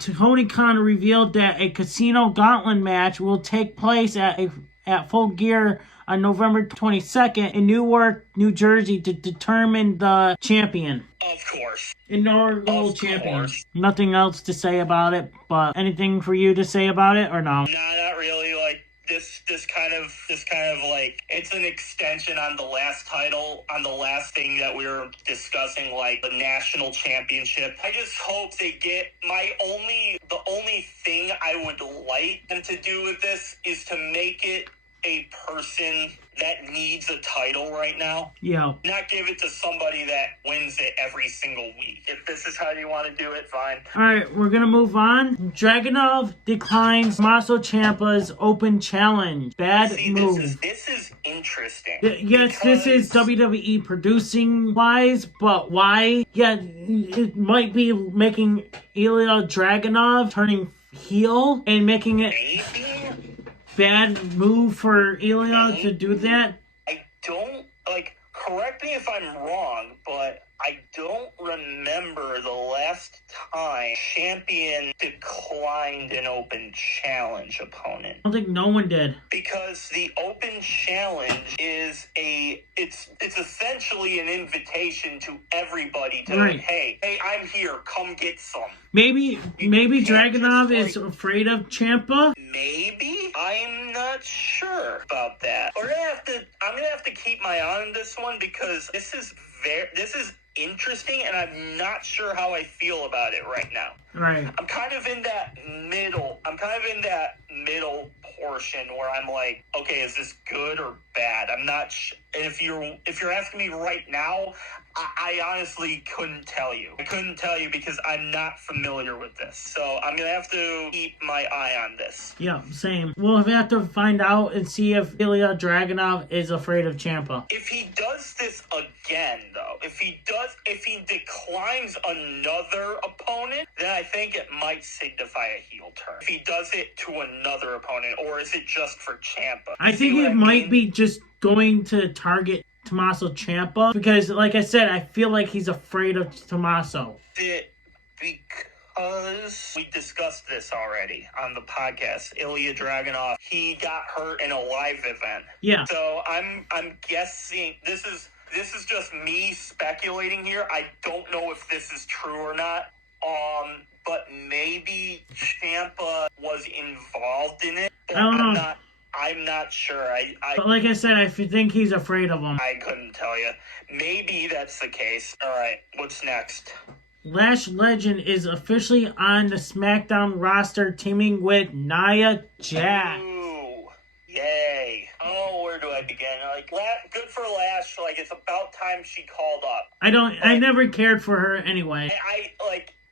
Tony Khan revealed that a Casino Gauntlet match will take place at Full Gear on November 22nd in Newark, New Jersey to determine the champion. Of course. Inaugural champion. Nothing else to say about it, but anything for you to say about it or no? Nah, not really. Like this kind of like it's an extension on the last title, on the last thing that we were discussing, like the national championship. I just hope they get the only thing I would like them to do with this is to make it a person that needs a title right now. Yeah. Not give it to somebody that wins it every single week. If this is how you want to do it, fine. Alright, we're gonna move on. Dragunov declines Tommaso Ciampa's open challenge. Bad move. This is interesting. Yes, this is WWE producing wise, but why? Yeah, it might be making Ilya Dragunov turning heel and making it bad move for Ilya to do that. I don't, correct me if I'm wrong, but I don't remember the last time champion declined an open challenge opponent. I don't think no one did. Because the open challenge is it's essentially an invitation to everybody to right. hey, I'm here, come get some. Maybe Dragunov is afraid of Ciampa? Maybe? I'm not sure about that. I'm gonna have to keep my eye on this one because this is interesting, and I'm not sure how I feel about it right now. Right. I'm kind of in that middle middle portion where I'm like, okay, is this good or bad? I'm not if you're asking me right now, I honestly couldn't tell you. I couldn't tell you because I'm not familiar with this. So I'm going to have to keep my eye on this. Yeah, same. We'll have to find out and see if Ilya Dragunov is afraid of Ciampa. If he does this again, though, if he declines another opponent, then I think it might signify a heel turn. If he does it to another opponent, or is it just for Ciampa? I think it might be just going to target Tommaso Ciampa because, like I said, I feel like he's afraid of Tommaso. Because we discussed this already on the podcast. Ilya Dragunov, he got hurt in a live event. Yeah. So I'm guessing this is just me speculating here. I don't know if this is true or not. But maybe Ciampa was involved in it. I don't know. I'm not sure. But like I said, I think he's afraid of him. I couldn't tell you. Maybe that's the case. All right, what's next? Lash Legend is officially on the SmackDown roster, teaming with Nia Jax. Ooh, yay! Oh, where do I begin? Good for Lash. It's about time she called up. I never cared for her anyway.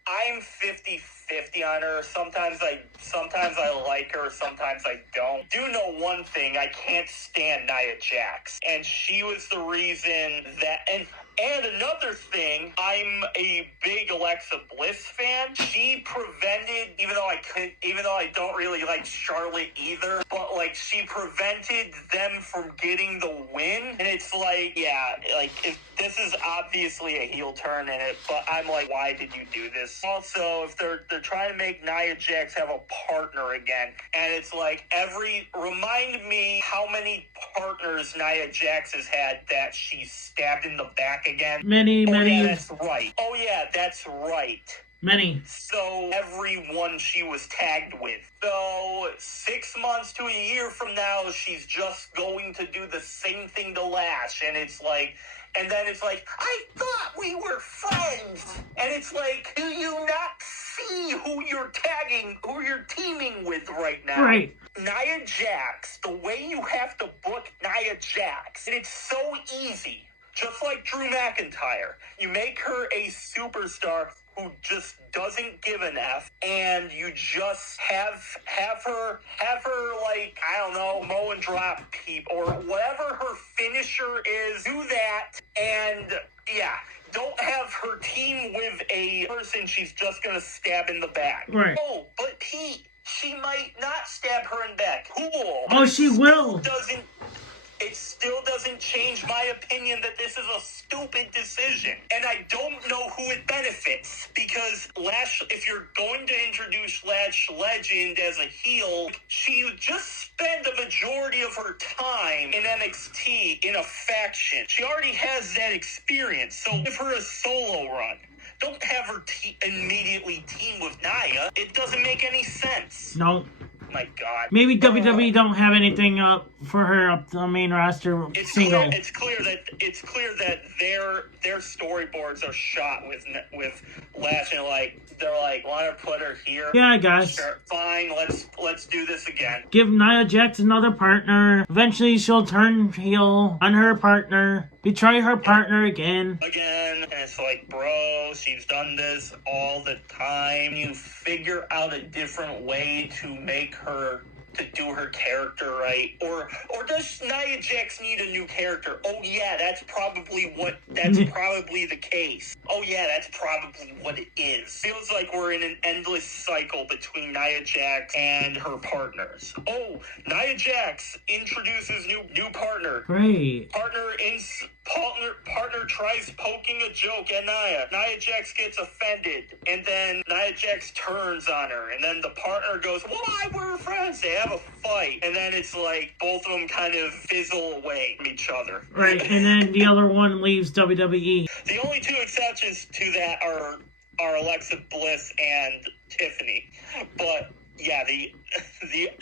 I'm 50-50 on her. Sometimes I like her, sometimes I don't. Do know one thing, I can't stand Nia Jax. And she was the reason that and another thing, I'm a big Alexa Bliss fan. She prevented, even though I don't really like Charlotte either, but she prevented them from getting the win. And it's this is obviously a heel turn in it, but I'm like, why did you do this? Also, if they're trying to make Nia Jax have a partner again, and it's remind me how many partners Nia Jax has had that she stabbed in the back again. Many. Yeah, that's right. Oh yeah, that's right. Many. So everyone she was tagged with. So 6 months to a year from now, she's just going to do the same thing to Lash, and it's and then it's I thought we were friends. And it's do you not see who you're teaming with right now? Right. Nia Jax, the way you have to book Nia Jax, and it's so easy. Just like Drew McIntyre, you make her a superstar who just doesn't give an F, and you just have her I don't know, mow and drop people, or whatever her finisher is, do that, and yeah, don't have her team with a person she's just gonna stab in the back. Right. Oh, but she might not stab her in the back. Cool. Oh, she will. It still doesn't change my opinion that this is a stupid decision. And I don't know who it benefits. Because if you're going to introduce Lash Legend as a heel, she just spent the majority of her time in NXT in a faction. She already has that experience. So give her a solo run. Don't have her immediately team with Nia. It doesn't make any sense. No. My God. Maybe WWE don't have anything up for her up the main roster single. It's clear that their storyboards are shot with Lash, and they're like, want to put her here? Yeah, I guess. Sure, fine, let's do this again. Give Nia Jax another partner. Eventually, she'll turn heel on her partner. Betray her partner again. And it's like, bro, she's done this all the time. You figure out a different way to make her, to do her character right, or does Nia Jax need a new character? Oh yeah, that's probably the case. Oh yeah, that's probably what it is. Feels like we're in an endless cycle between Nia Jax and her partners. Oh, Nia Jax introduces new partner. Great. Partner tries poking a joke at Nia. Nia Jax gets offended, and then Nia Jax turns on her, and then the partner goes, "Why, we're friends." They have a fight, and then it's like both of them kind of fizzle away from each other. Right, and then the other one leaves WWE. The only two exceptions to that are Alexa Bliss and Tiffany, but yeah, the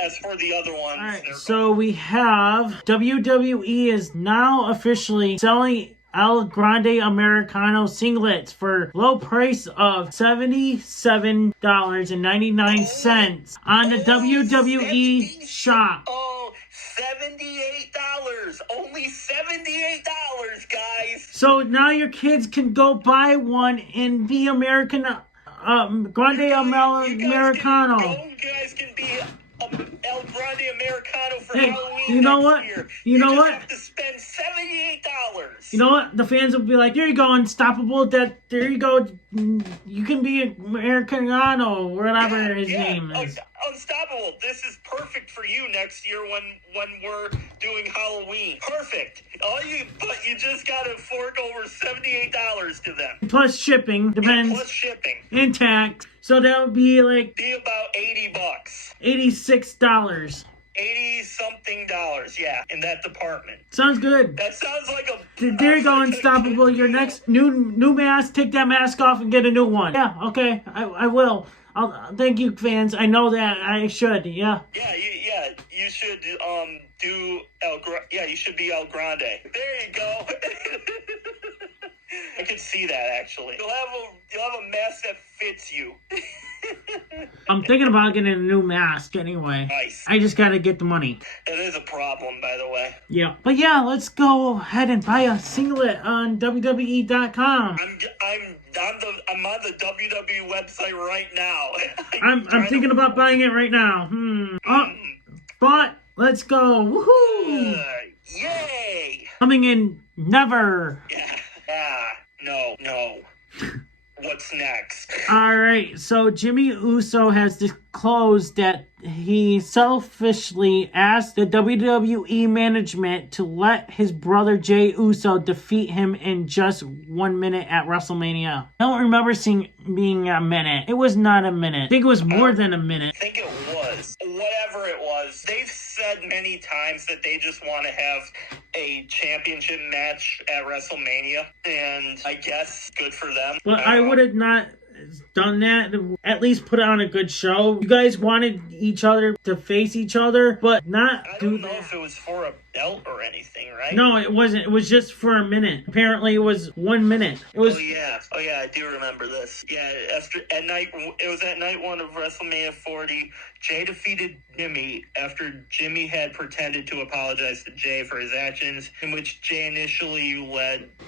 as for the other ones, all right, so we have WWE is now officially selling El Grande Americano singlets for low price of $77.99 on the WWE shop. Oh, $78. Only $78, guys. So now your kids can go buy one in the American Grande Americano. You guys can be El Grande Americano for Halloween. You know what? Year. You know what? Have to spend $78. You know what? The fans will be like, "There you go, Unstoppable. There you go. You can be Americano, whatever his name is." Unstoppable. This is perfect for you next year when we're doing Halloween. Perfect. But you just gotta fork over $78 to them. Plus shipping, depends. Yeah, plus shipping. And tax. So that would be like about $80. $86. $80-something, yeah, in that department. Sounds good. That sounds like a... There you go, Unstoppable. Your next new mask, take that mask off and get a new one. Yeah, okay, I will. Thank you, fans. I know that I should, yeah. You should do you should be El Grande. There you go. I could see that, actually. You'll have a mask that fits you. I'm thinking about getting a new mask anyway. Nice. I just gotta get the money. That is a problem, by the way. Yeah. But yeah, let's go ahead and buy a singlet on WWE.com. I'm on the WWE website right now. I'm thinking about buying it right now. But let's go. Woohoo! Yay! Coming in never. No. What's next? Alright, so Jimmy Uso has disclosed that he selfishly asked the WWE management to let his brother Jey Uso defeat him in just 1 minute at WrestleMania. I don't remember being a minute. It was not a minute. I think it was more than a minute. I think it was. Whatever it was. They've said many times that they just want to have a championship match at WrestleMania, and I guess good for them. But I would have not done that. At least put on a good show. You guys wanted each other to face each other, but not I don't know if it was for a belt or anything, right? No, it wasn't. It was just for a minute. Apparently, it was 1 minute. It was. Oh yeah, I do remember this. Yeah, it was at night one of WrestleMania 40. Jey defeated Jimmy after Jimmy had pretended to apologize to Jey for his actions, in which Jey initially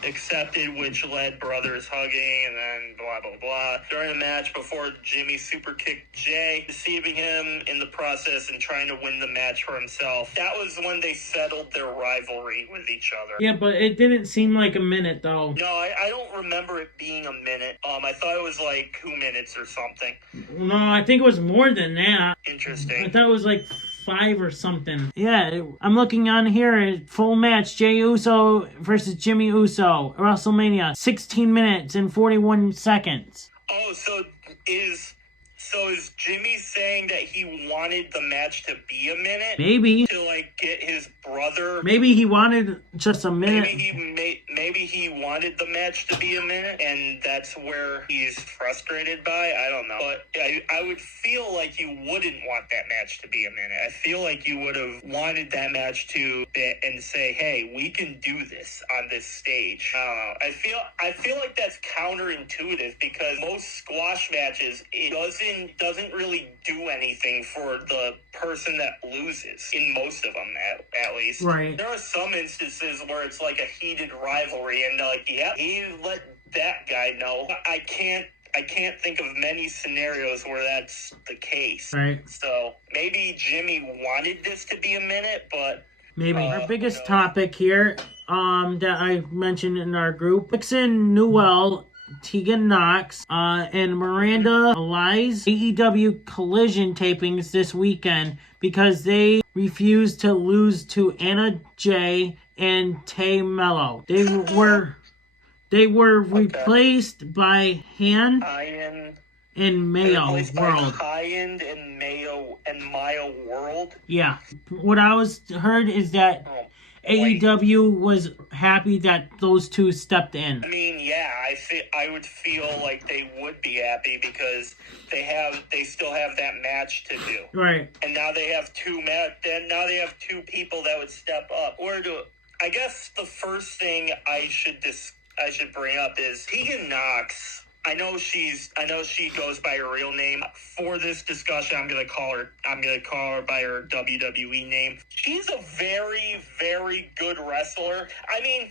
accepted, which led brothers hugging, and then blah blah blah. During the match, before Jimmy super kicked Jey, deceiving him in the process and trying to win the match for himself. That was when they settled their rivalry with each other. Yeah, but it didn't seem like a minute though. No, I don't remember it being a minute. I thought it was like 2 minutes or something. No, I think it was more than that. Interesting. I thought it was like 5 or something. Yeah, I'm looking on here. Full match: Jey Uso versus Jimmy Uso, WrestleMania, 16 minutes and 41 seconds. Oh, so is So is Jimmy saying that he wanted the match to be a minute? Maybe. To, like, get his brother... Maybe he wanted just a minute. Maybe he wanted the match to be a minute, and that's where he's frustrated by. I don't know. But I would feel like you wouldn't want that match to be a minute. I feel like you would have wanted that match to be, and say, hey, we can do this on this stage. I don't know. I feel like that's counterintuitive, because most squash matches, it doesn't really do anything for the person that loses, in most of them at least. Right. There are some instances where it's like a heated rivalry, and like, yeah, he let that guy know. I can't think of many scenarios where that's the case. Right. So maybe Jimmy wanted this to be a minute, but maybe. Our biggest topic here, that I mentioned in our group, Nixon, Newell, Tegan Knox, and Miranda, Alize, AEW Collision tapings this weekend because they refused to lose to Anna Jey and Tay Mello. They were replaced by Hand and Mayo World. High-End and Mayo World? Yeah. What I heard is that AEW was happy that those two stepped in. I mean, yeah, I would feel like they would be happy because they still have that match to do. Right. And now they have two people that would step up. I guess the first thing I should bring up is Tegan Knox. I know she goes by her real name. For this discussion, I'm gonna call her by her WWE name. She's a very, very good wrestler. I mean,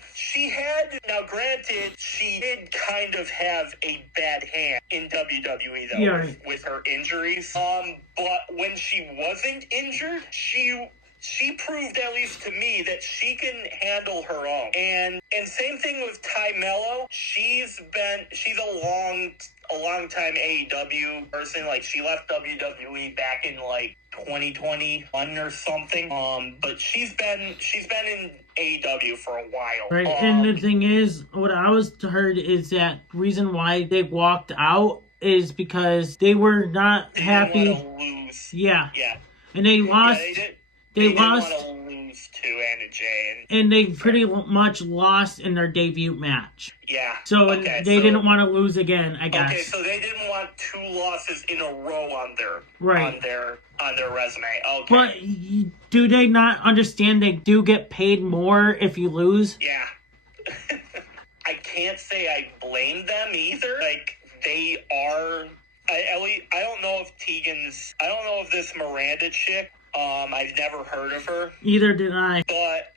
granted, she did kind of have a bad hand in WWE though, yeah, with her injuries. But when she wasn't injured, she proved, at least to me, that she can handle her own. And same thing with Ty Mello. She's a long time AEW person. Like, she left WWE back in like 2021 or something. But she's been in AEW for a while. Right. And the thing is, what I heard is that reason why they walked out is because they were not happy. Didn't want to lose. Yeah. Yeah. And they lost. Yeah, They lost. Didn't want to lose to Anna Jey. And they pretty much lost in their debut match. Yeah. So they didn't want to lose again, I guess. Okay, so they didn't want two losses in a row on their resume. Okay. But do they not understand they do get paid more if you lose? Yeah. I can't say I blame them either. Like, they are... I don't know if this Miranda chick... I've never heard of her. Either did I. But,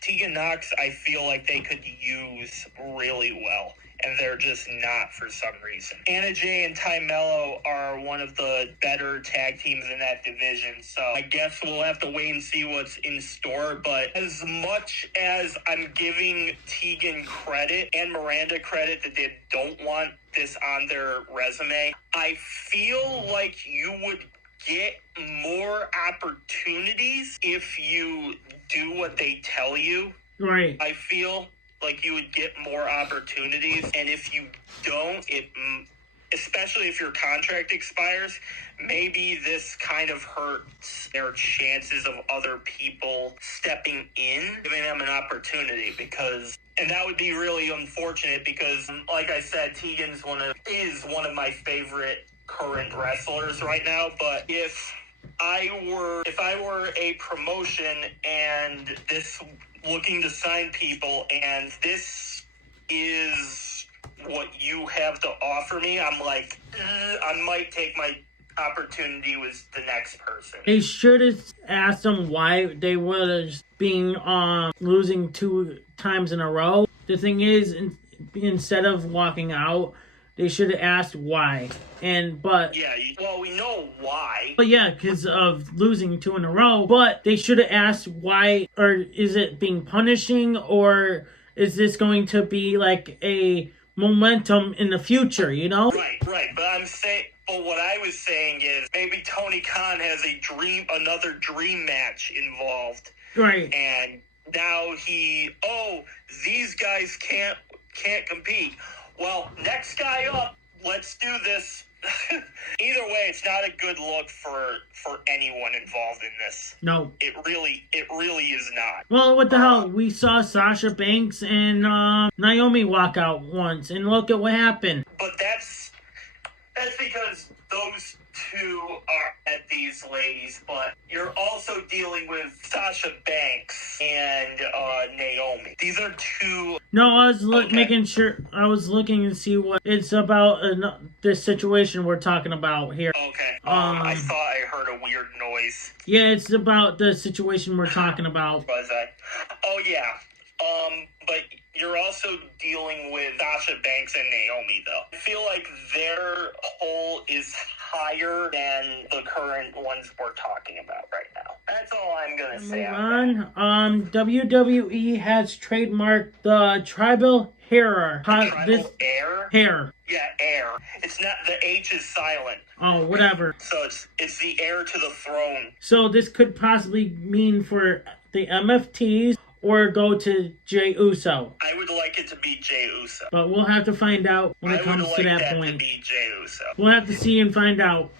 Tegan Knox, I feel like they could use really well. And they're just not for some reason. Anna Jey and Ty Mello are one of the better tag teams in that division. So I guess we'll have to wait and see what's in store. But as much as I'm giving Tegan credit and Miranda credit that they don't want this on their resume, I feel like you would get more opportunities if you do what they tell you. Right. I feel like you would get more opportunities, and if you don't, especially if your contract expires, maybe this kind of hurts their chances of other people stepping in, giving them an opportunity, and that would be really unfortunate because, like I said, Tegan's is one of my favorite current wrestlers right now. But if I were a promotion and this looking to sign people and this is what you have to offer me, I'm like, I might take my opportunity with the next person. They should have asked them why they were being losing 2 times in a row. The thing is, instead of walking out, they should have asked why. Yeah, well, we know why. But yeah, because of losing 2 in a row. But they should have asked why, or is it being punishing, or is this going to be like a momentum in the future, you know? Right. But what I was saying is maybe Tony Khan has another dream match involved. Right. And now these guys can't compete. Well, next guy up, let's do this. Either say it's not a good look for anyone involved in this. No. It really is not. Well, what the hell? We saw Sasha Banks and Naomi walk out once, and look at what happened. But that's because those two are at these ladies, but you're also dealing with Sasha Banks and Naomi. These are two. No, I was making sure. I was looking to see what it's about. This situation we're talking about here. Okay. I thought I heard a weird noise. Yeah, it's about the situation we're talking about. Was I? Oh yeah. But you're also dealing with Sasha Banks and Naomi, though. I feel like their poll is higher than the current ones we're talking about right now. That's all I'm gonna say. WWE has trademarked the tribal hair. Tribal hair? Hair. Yeah, air. It's not, the H is silent. Oh, whatever. So it's the heir to the throne. So this could possibly mean for the MFTs or go to Jey Uso. I would like it to be Jey Uso. But we'll have to find out when it comes to that point. To be Jey Uso. We'll have to see and find out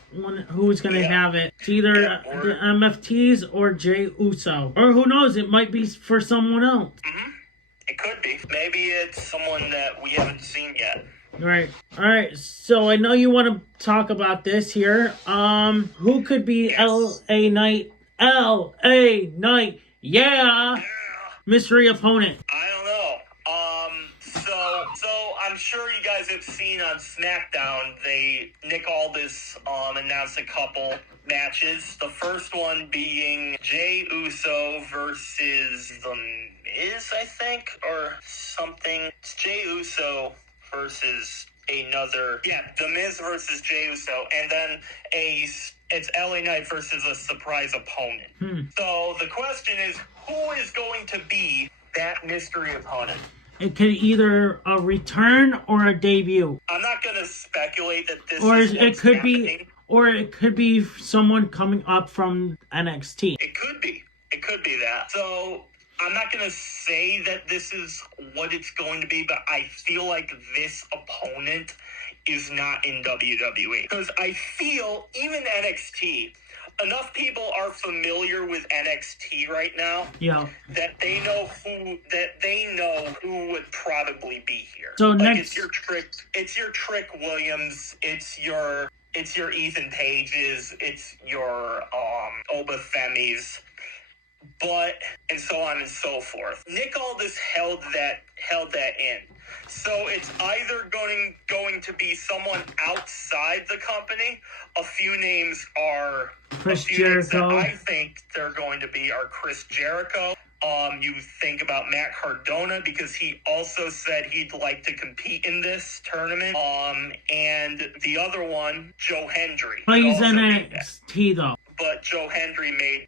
who's going to have it. It's either the MFTs or Jey Uso. Or who knows, it might be for someone else. Mm-hmm. It could be. Maybe it's someone that we haven't seen yet. Right. Alright, so I know you want to talk about this here. Who could be LA Knight? LA Knight. Yeah. Mystery opponent. I don't know. So I'm sure you guys have seen on SmackDown, Nick Aldis announced a couple matches. The first one being Jey Uso versus The Miz, I think, or something. It's Jey Uso versus another. Yeah, The Miz versus Jey Uso, and then it's LA Knight versus a surprise opponent. So the question is, who is going to be that mystery opponent? It could either a return or a debut. I'm not going to speculate that this or is it could happening. Or it could be someone coming up from NXT. It could be. It could be that. So I'm not going to say that this is what it's going to be, but I feel like this opponent is not in WWE. Because I feel even NXT, enough people are familiar with NXT right now that they know who would probably be here. So like next, it's your Trick Williams, it's your Ethan Pages, it's your Oba Femis, and so on and so forth. Nick Aldis held that in. So it's either going to be someone outside the company. A few names are Chris Jericho. Names that I think they're going to be are Chris Jericho. You think about Matt Cardona because he also said he'd like to compete in this tournament. And the other one, Joe Hendry. He's in NXT though. But Joe Hendry made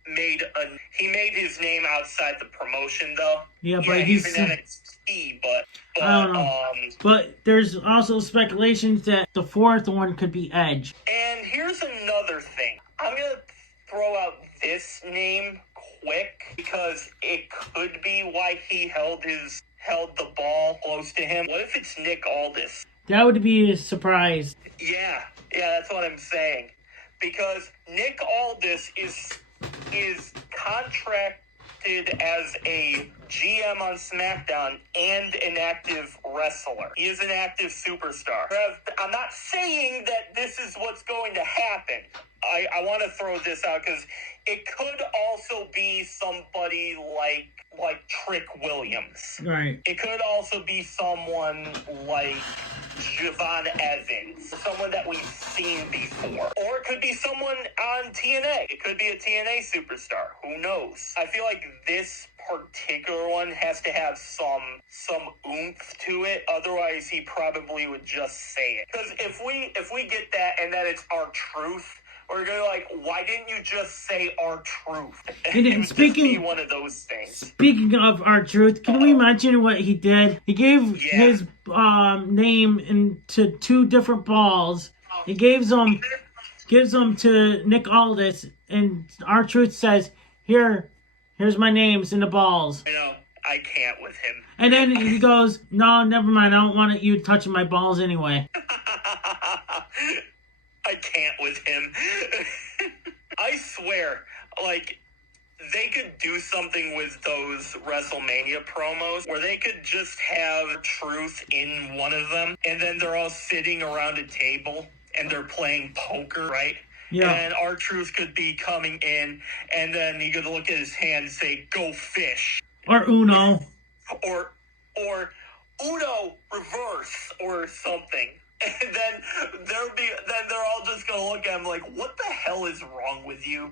his name outside the promotion though. Yeah, but he's in NXT, but I don't know. But there's also speculations that the fourth one could be Edge. And here's another thing. I'm gonna throw out this name quick because it could be why he held the ball close to him. What if it's Nick Aldis? That would be a surprise. Yeah, that's what I'm saying. Because Nick Aldis is contracted as a GM on SmackDown and an active wrestler. He is an active superstar. I'm not saying that this is what's going to happen. I want to throw this out because it could also be somebody like Trick Williams. Right. It could also be someone like Javon Evans, someone that we've seen before. Or it could be someone on TNA. It could be a TNA superstar. Who knows? I feel like this particular one has to have some oomph to it. Otherwise, he probably would just say it. Because if we get that and then it's our truth, we're going to like, why didn't you just say our truth? And speaking, be one of those things. Speaking of our truth, can we mention what he did? He gave his name into two different balls. He gives them to Nick Aldis, and our truth says, here's my names in the balls. I know. I can't with him. And then he goes, no, never mind. I don't want you touching my balls anyway. I can't can't with him. I swear, like, they could do something with those WrestleMania promos where they could just have Truth in one of them, and then they're all sitting around a table and they're playing poker, right? Yeah. And R-Truth could be coming in, and then he could look at his hand and say, "Go fish." Or Uno. Or Uno reverse or something. And then they're all just gonna look at him like, "What the hell is wrong with you?"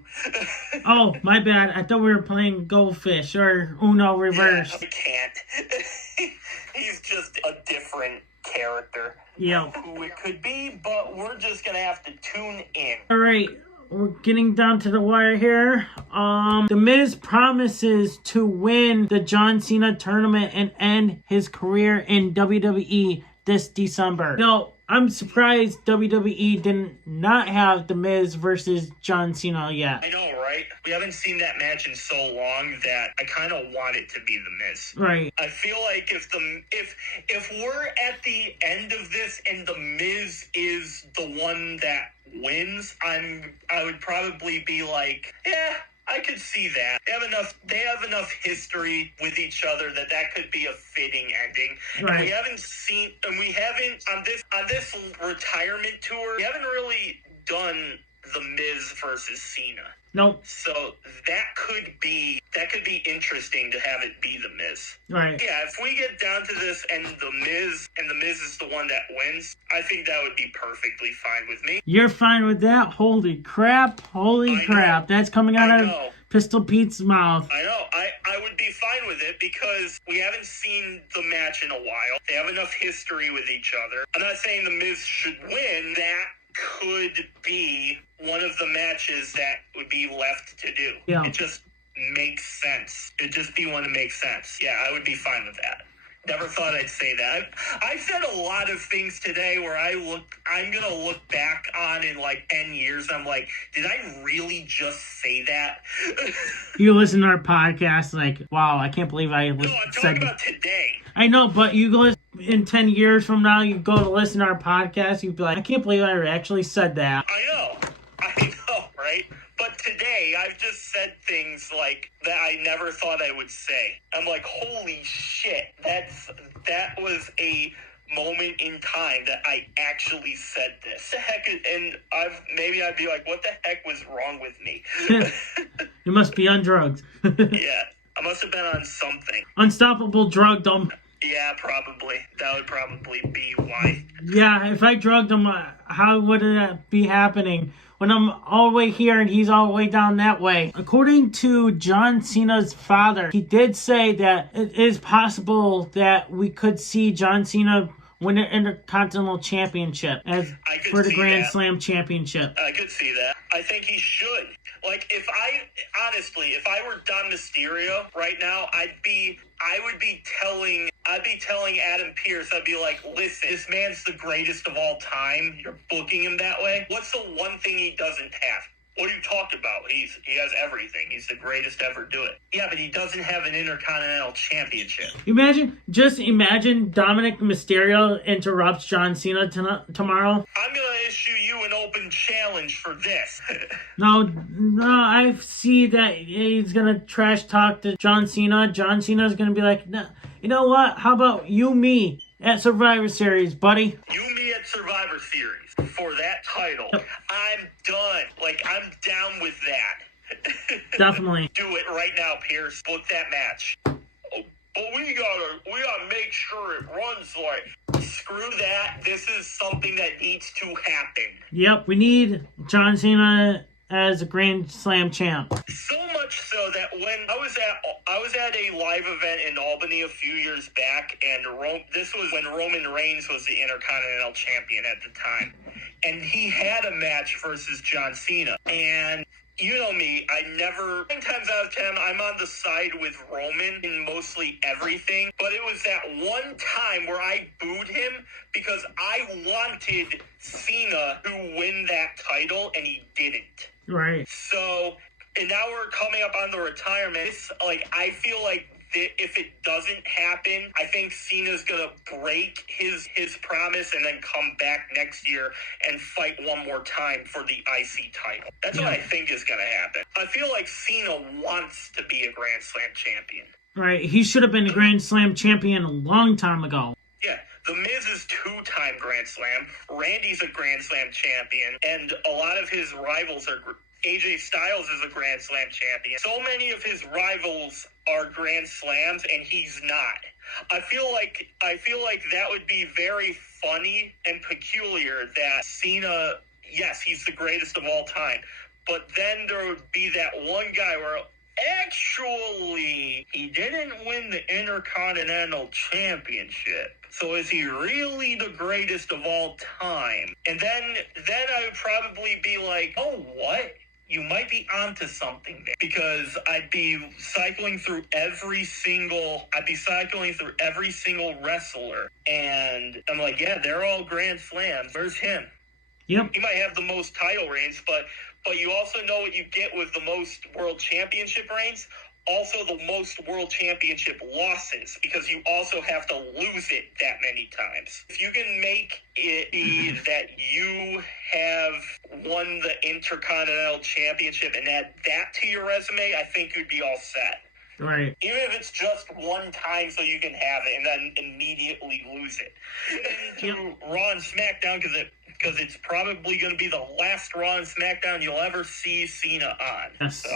Oh, my bad. I thought we were playing Goldfish or Uno reverse. Yeah, I can't. He's just a different character. Yeah. Who it could be, but we're just gonna have to tune in. All right. We're getting down to the wire here. The Miz promises to win the John Cena tournament and end his career in WWE this December. Now, I'm surprised WWE did not have The Miz versus John Cena yet. I know, right? We haven't seen that match in so long that I kind of want it to be The Miz. Right. I feel like if we're at the end of this and The Miz is the one that wins, I would probably be like, yeah, I could see that. They have enough history with each other that could be a fitting ending. Right. And we haven't on this retirement tour, we haven't really done The Miz versus Cena. Nope. So that could be interesting to have it be The Miz. Right. Yeah, if we get down to this and The Miz is the one that wins, I think that would be perfectly fine with me. You're fine with that? Holy crap. Holy crap. That's coming out of Pistol Pete's mouth. I know. I would be fine with it because we haven't seen the match in a while. They have enough history with each other. I'm not saying The Miz should win. That could be one of the matches that would be left to do. Yeah. It just makes sense. It'd just be one that makes sense. Yeah, I would be fine with that. Never thought I'd say that. I said a lot of things today where I'm going to look back on in like 10 years. I'm like, did I really just say that? You listen to our podcast like, wow, I can't believe I No, I'm talking about today. I know, but you go in 10 years from now, you go to listen to our podcast, you'd be like, I can't believe I actually said that. I know, right? But today, I've just said things like that I never thought I would say. I'm like, holy shit, that was a moment in time that I actually said this. The heck, and maybe I'd be like, what the heck was wrong with me? You must be on drugs. Yeah, I must have been on something. Unstoppable drugdom. Yeah, probably. That would probably be why. Yeah, if I drugged him, how would that be happening? When I'm all the way here and he's all the way down that way. According to John Cena's father, he did say that it is possible that we could see John Cena win an Intercontinental Championship for the Grand Slam Championship. I could see that. I think he should. Like, if I were Dom Mysterio right now, I'd be telling Adam Pearce, I'd be like, listen, this man's the greatest of all time. You're booking him that way. What's the one thing he doesn't have? What are you talking about? He has everything. He's the greatest to ever do it. Yeah, but he doesn't have an Intercontinental Championship. Just imagine Dominic Mysterio interrupts John Cena tomorrow. I'm going to issue you an open challenge for this. No, I see that he's going to trash talk to John Cena. John Cena's going to be like, no, you know what? How about you, me at Survivor Series, buddy? You, me at Survivor Series for that title. Yep. I'm done. Like, I'm down with that. Definitely. Do it right now, Pierce. Book that match. Oh, but we gotta make sure it runs like. Screw that. This is something that needs to happen. Yep, we need John Cena as a Grand Slam champ. So much so that when I was at a live event in Albany a few years back, and this was when Roman Reigns was the Intercontinental Champion at the time, and he had a match versus John Cena, and you know me, 9 times out of 10, I'm on the side with Roman in mostly everything, but it was that one time where I booed him because I wanted Cena to win that title, and he didn't. Right. So, and now we're coming up on the retirement. I feel like if it doesn't happen, I think Cena's gonna break his promise and then come back next year and fight one more time for the IC title. That's what I think is gonna happen. I feel like Cena wants to be a Grand Slam champion. Right, he should have been a Grand Slam champion a long time ago. Yeah, The Miz is two-time Grand Slam. Randy's a Grand Slam champion, and a lot of his rivals are. AJ Styles is a Grand Slam champion. So many of his rivals are Grand Slams, and he's not. I feel like that would be very funny and peculiar that Cena, yes, he's the greatest of all time, but then there would be that one guy where actually he didn't win the Intercontinental Championship. So is he really the greatest of all time? And then I would probably be like, oh, what? You might be onto something there, because I'd be cycling through every single wrestler, and I'm like, yeah, they're all Grand Slams. Where's him? Yep. He might have the most title reigns, but you also know what you get with the most world championship reigns. Also the most world championship losses, because you also have to lose it that many times. If you can make it be that you have won the Intercontinental Championship and add that to your resume, I think you'd be all set. Right. Even if it's just one time so you can have it and then immediately lose it. And to Raw and SmackDown, because it's probably going to be the last Raw and SmackDown you'll ever see Cena on. Yes.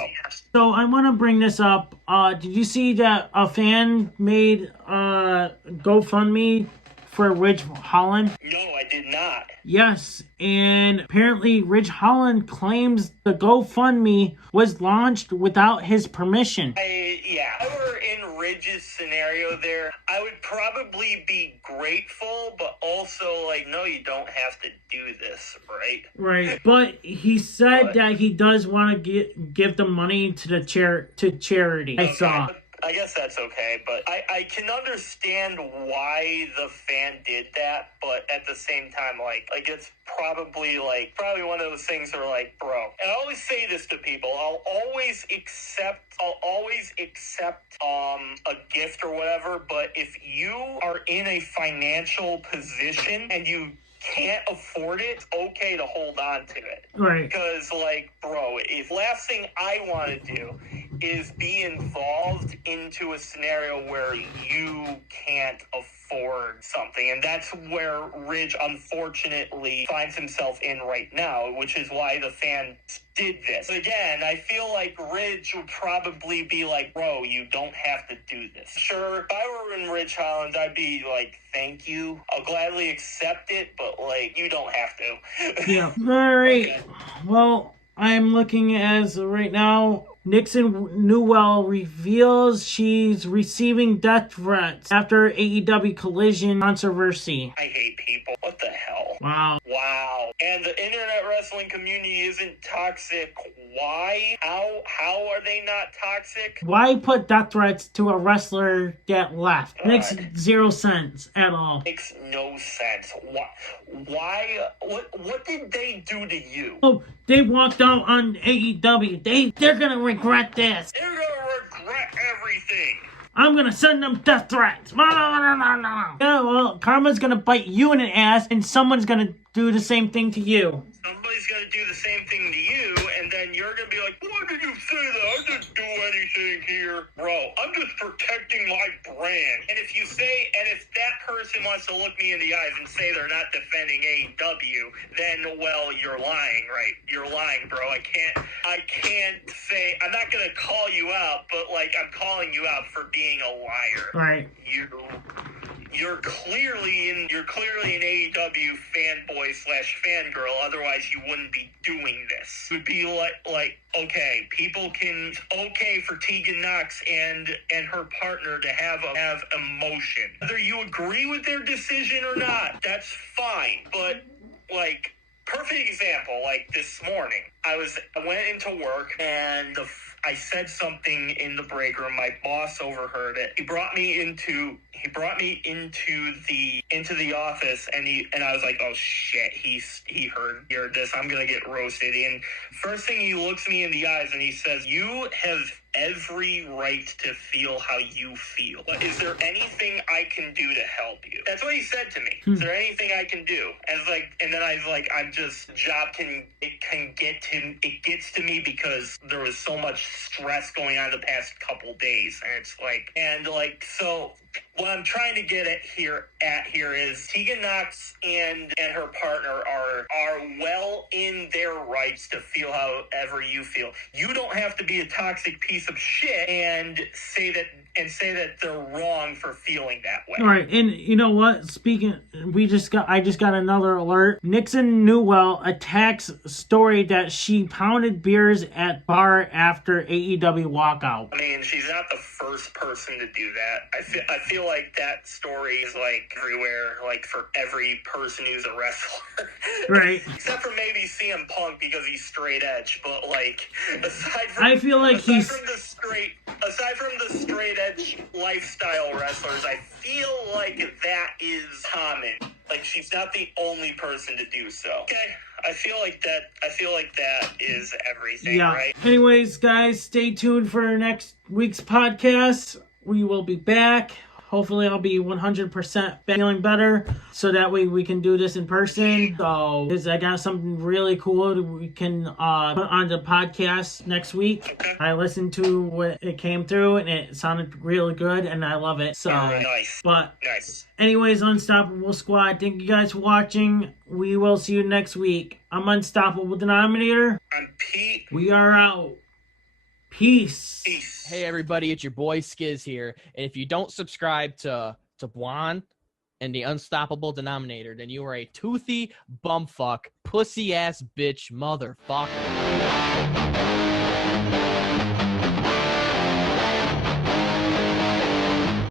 So I want to bring this up. Did you see that a fan made GoFundMe for Ridge Holland? No, I did not. Yes, and apparently Ridge Holland claims the GoFundMe was launched without his permission. If I were in Ridge's scenario there, I would probably be grateful, but also like, no, you don't have to do this, right? Right, but he said that he does want to give the money to the charity. I saw. I guess that's okay, but I can understand why the fan did that, but at the same time, like it's probably one of those things where like, bro, and I always say this to people, I'll always accept a gift or whatever, but if you are in a financial position and you can't afford it, it's okay to hold on to it. Right. Because, like, bro, if last thing I want to do is be involved into a scenario where you can't afford something. And that's where Ridge, unfortunately, finds himself in right now, which is why the fans did this. Again, I feel like Ridge would probably be like, bro, you don't have to do this. Sure, if I were in Ridge Holland, I'd be like, thank you. I'll gladly accept it, but, like, you don't have to. Yeah. All right. Okay. Well, I'm looking as right now, Nixon Newell reveals she's receiving death threats after AEW Collision controversy. I hate people. What the hell? Wow. And the internet wrestling community isn't toxic. Why? How are they not toxic? Why put death threats to a wrestler that left? Makes zero sense at all. Makes no sense. Why? What did they do to you? Oh, they walked out on AEW. They're gonna regret this. They're gonna regret everything. I'm gonna send them death threats. Yeah, well, karma's gonna bite you in the ass, and someone's gonna do the same thing to you. Somebody's gonna do the same thing to you, and then you're gonna be like, why did you say that? I didn't do anything here. Bro, I'm just protecting my brand. And if that person wants to look me in the eyes and say they're not defending AEW, then, well, you're lying, right? You're lying, bro. I can't say, I'm not gonna call you out, but, like, I'm calling you out for being a liar. Right. You're clearly an AEW fanboy / fangirl. Otherwise, you wouldn't be doing this. It would be like okay, it's okay for Tegan Knox and her partner to have emotion. Whether you agree with their decision or not, that's fine. But like, perfect example. Like this morning, I went into work and I said something in the break room. My boss overheard it. He brought me into the office, and I was like, oh shit, he heard this. I'm gonna get roasted. And first thing, he looks me in the eyes and he says, "You have every right to feel how you feel. But is there anything I can do to help you?" That's what he said to me. Is there anything I can do? And then I was like, it gets to me because there was so much stress going on the past couple days, and so what I'm trying to get at here is Tegan Knox and her partner are well in their rights to feel however you feel. You don't have to be a toxic piece of shit and say that they're wrong for feeling that way. All right, and you know what? I just got another alert. Nixon Newell attacks story that she pounded beers at bar after AEW walkout. I mean, she's not the first person to do that. I feel like that story is like everywhere, like for every person who's a wrestler. Right. Except for maybe CM Punk because he's straight edge, but like aside from the straight edge lifestyle wrestlers, I feel like that is common. Like she's not the only person to do so. Okay. I feel like that is everything, yeah. Right? Anyways, guys, stay tuned for next week's podcast. We will be back. Hopefully I'll be 100% feeling better so that way we can do this in person. So, because I got something really cool that we can put on the podcast next week. Okay. I listened to what it came through and it sounded really good and I love it. So, nice. But nice. Anyways, Unstoppable Squad, thank you guys for watching. We will see you next week. I'm Unstoppable Denominator. I'm Pete. We are out. Peace. Peace. Hey everybody, it's your boy Skiz here, and if you don't subscribe to Blonde and the Unstoppable Denominator, then you are a toothy bumfuck, pussy ass bitch motherfucker.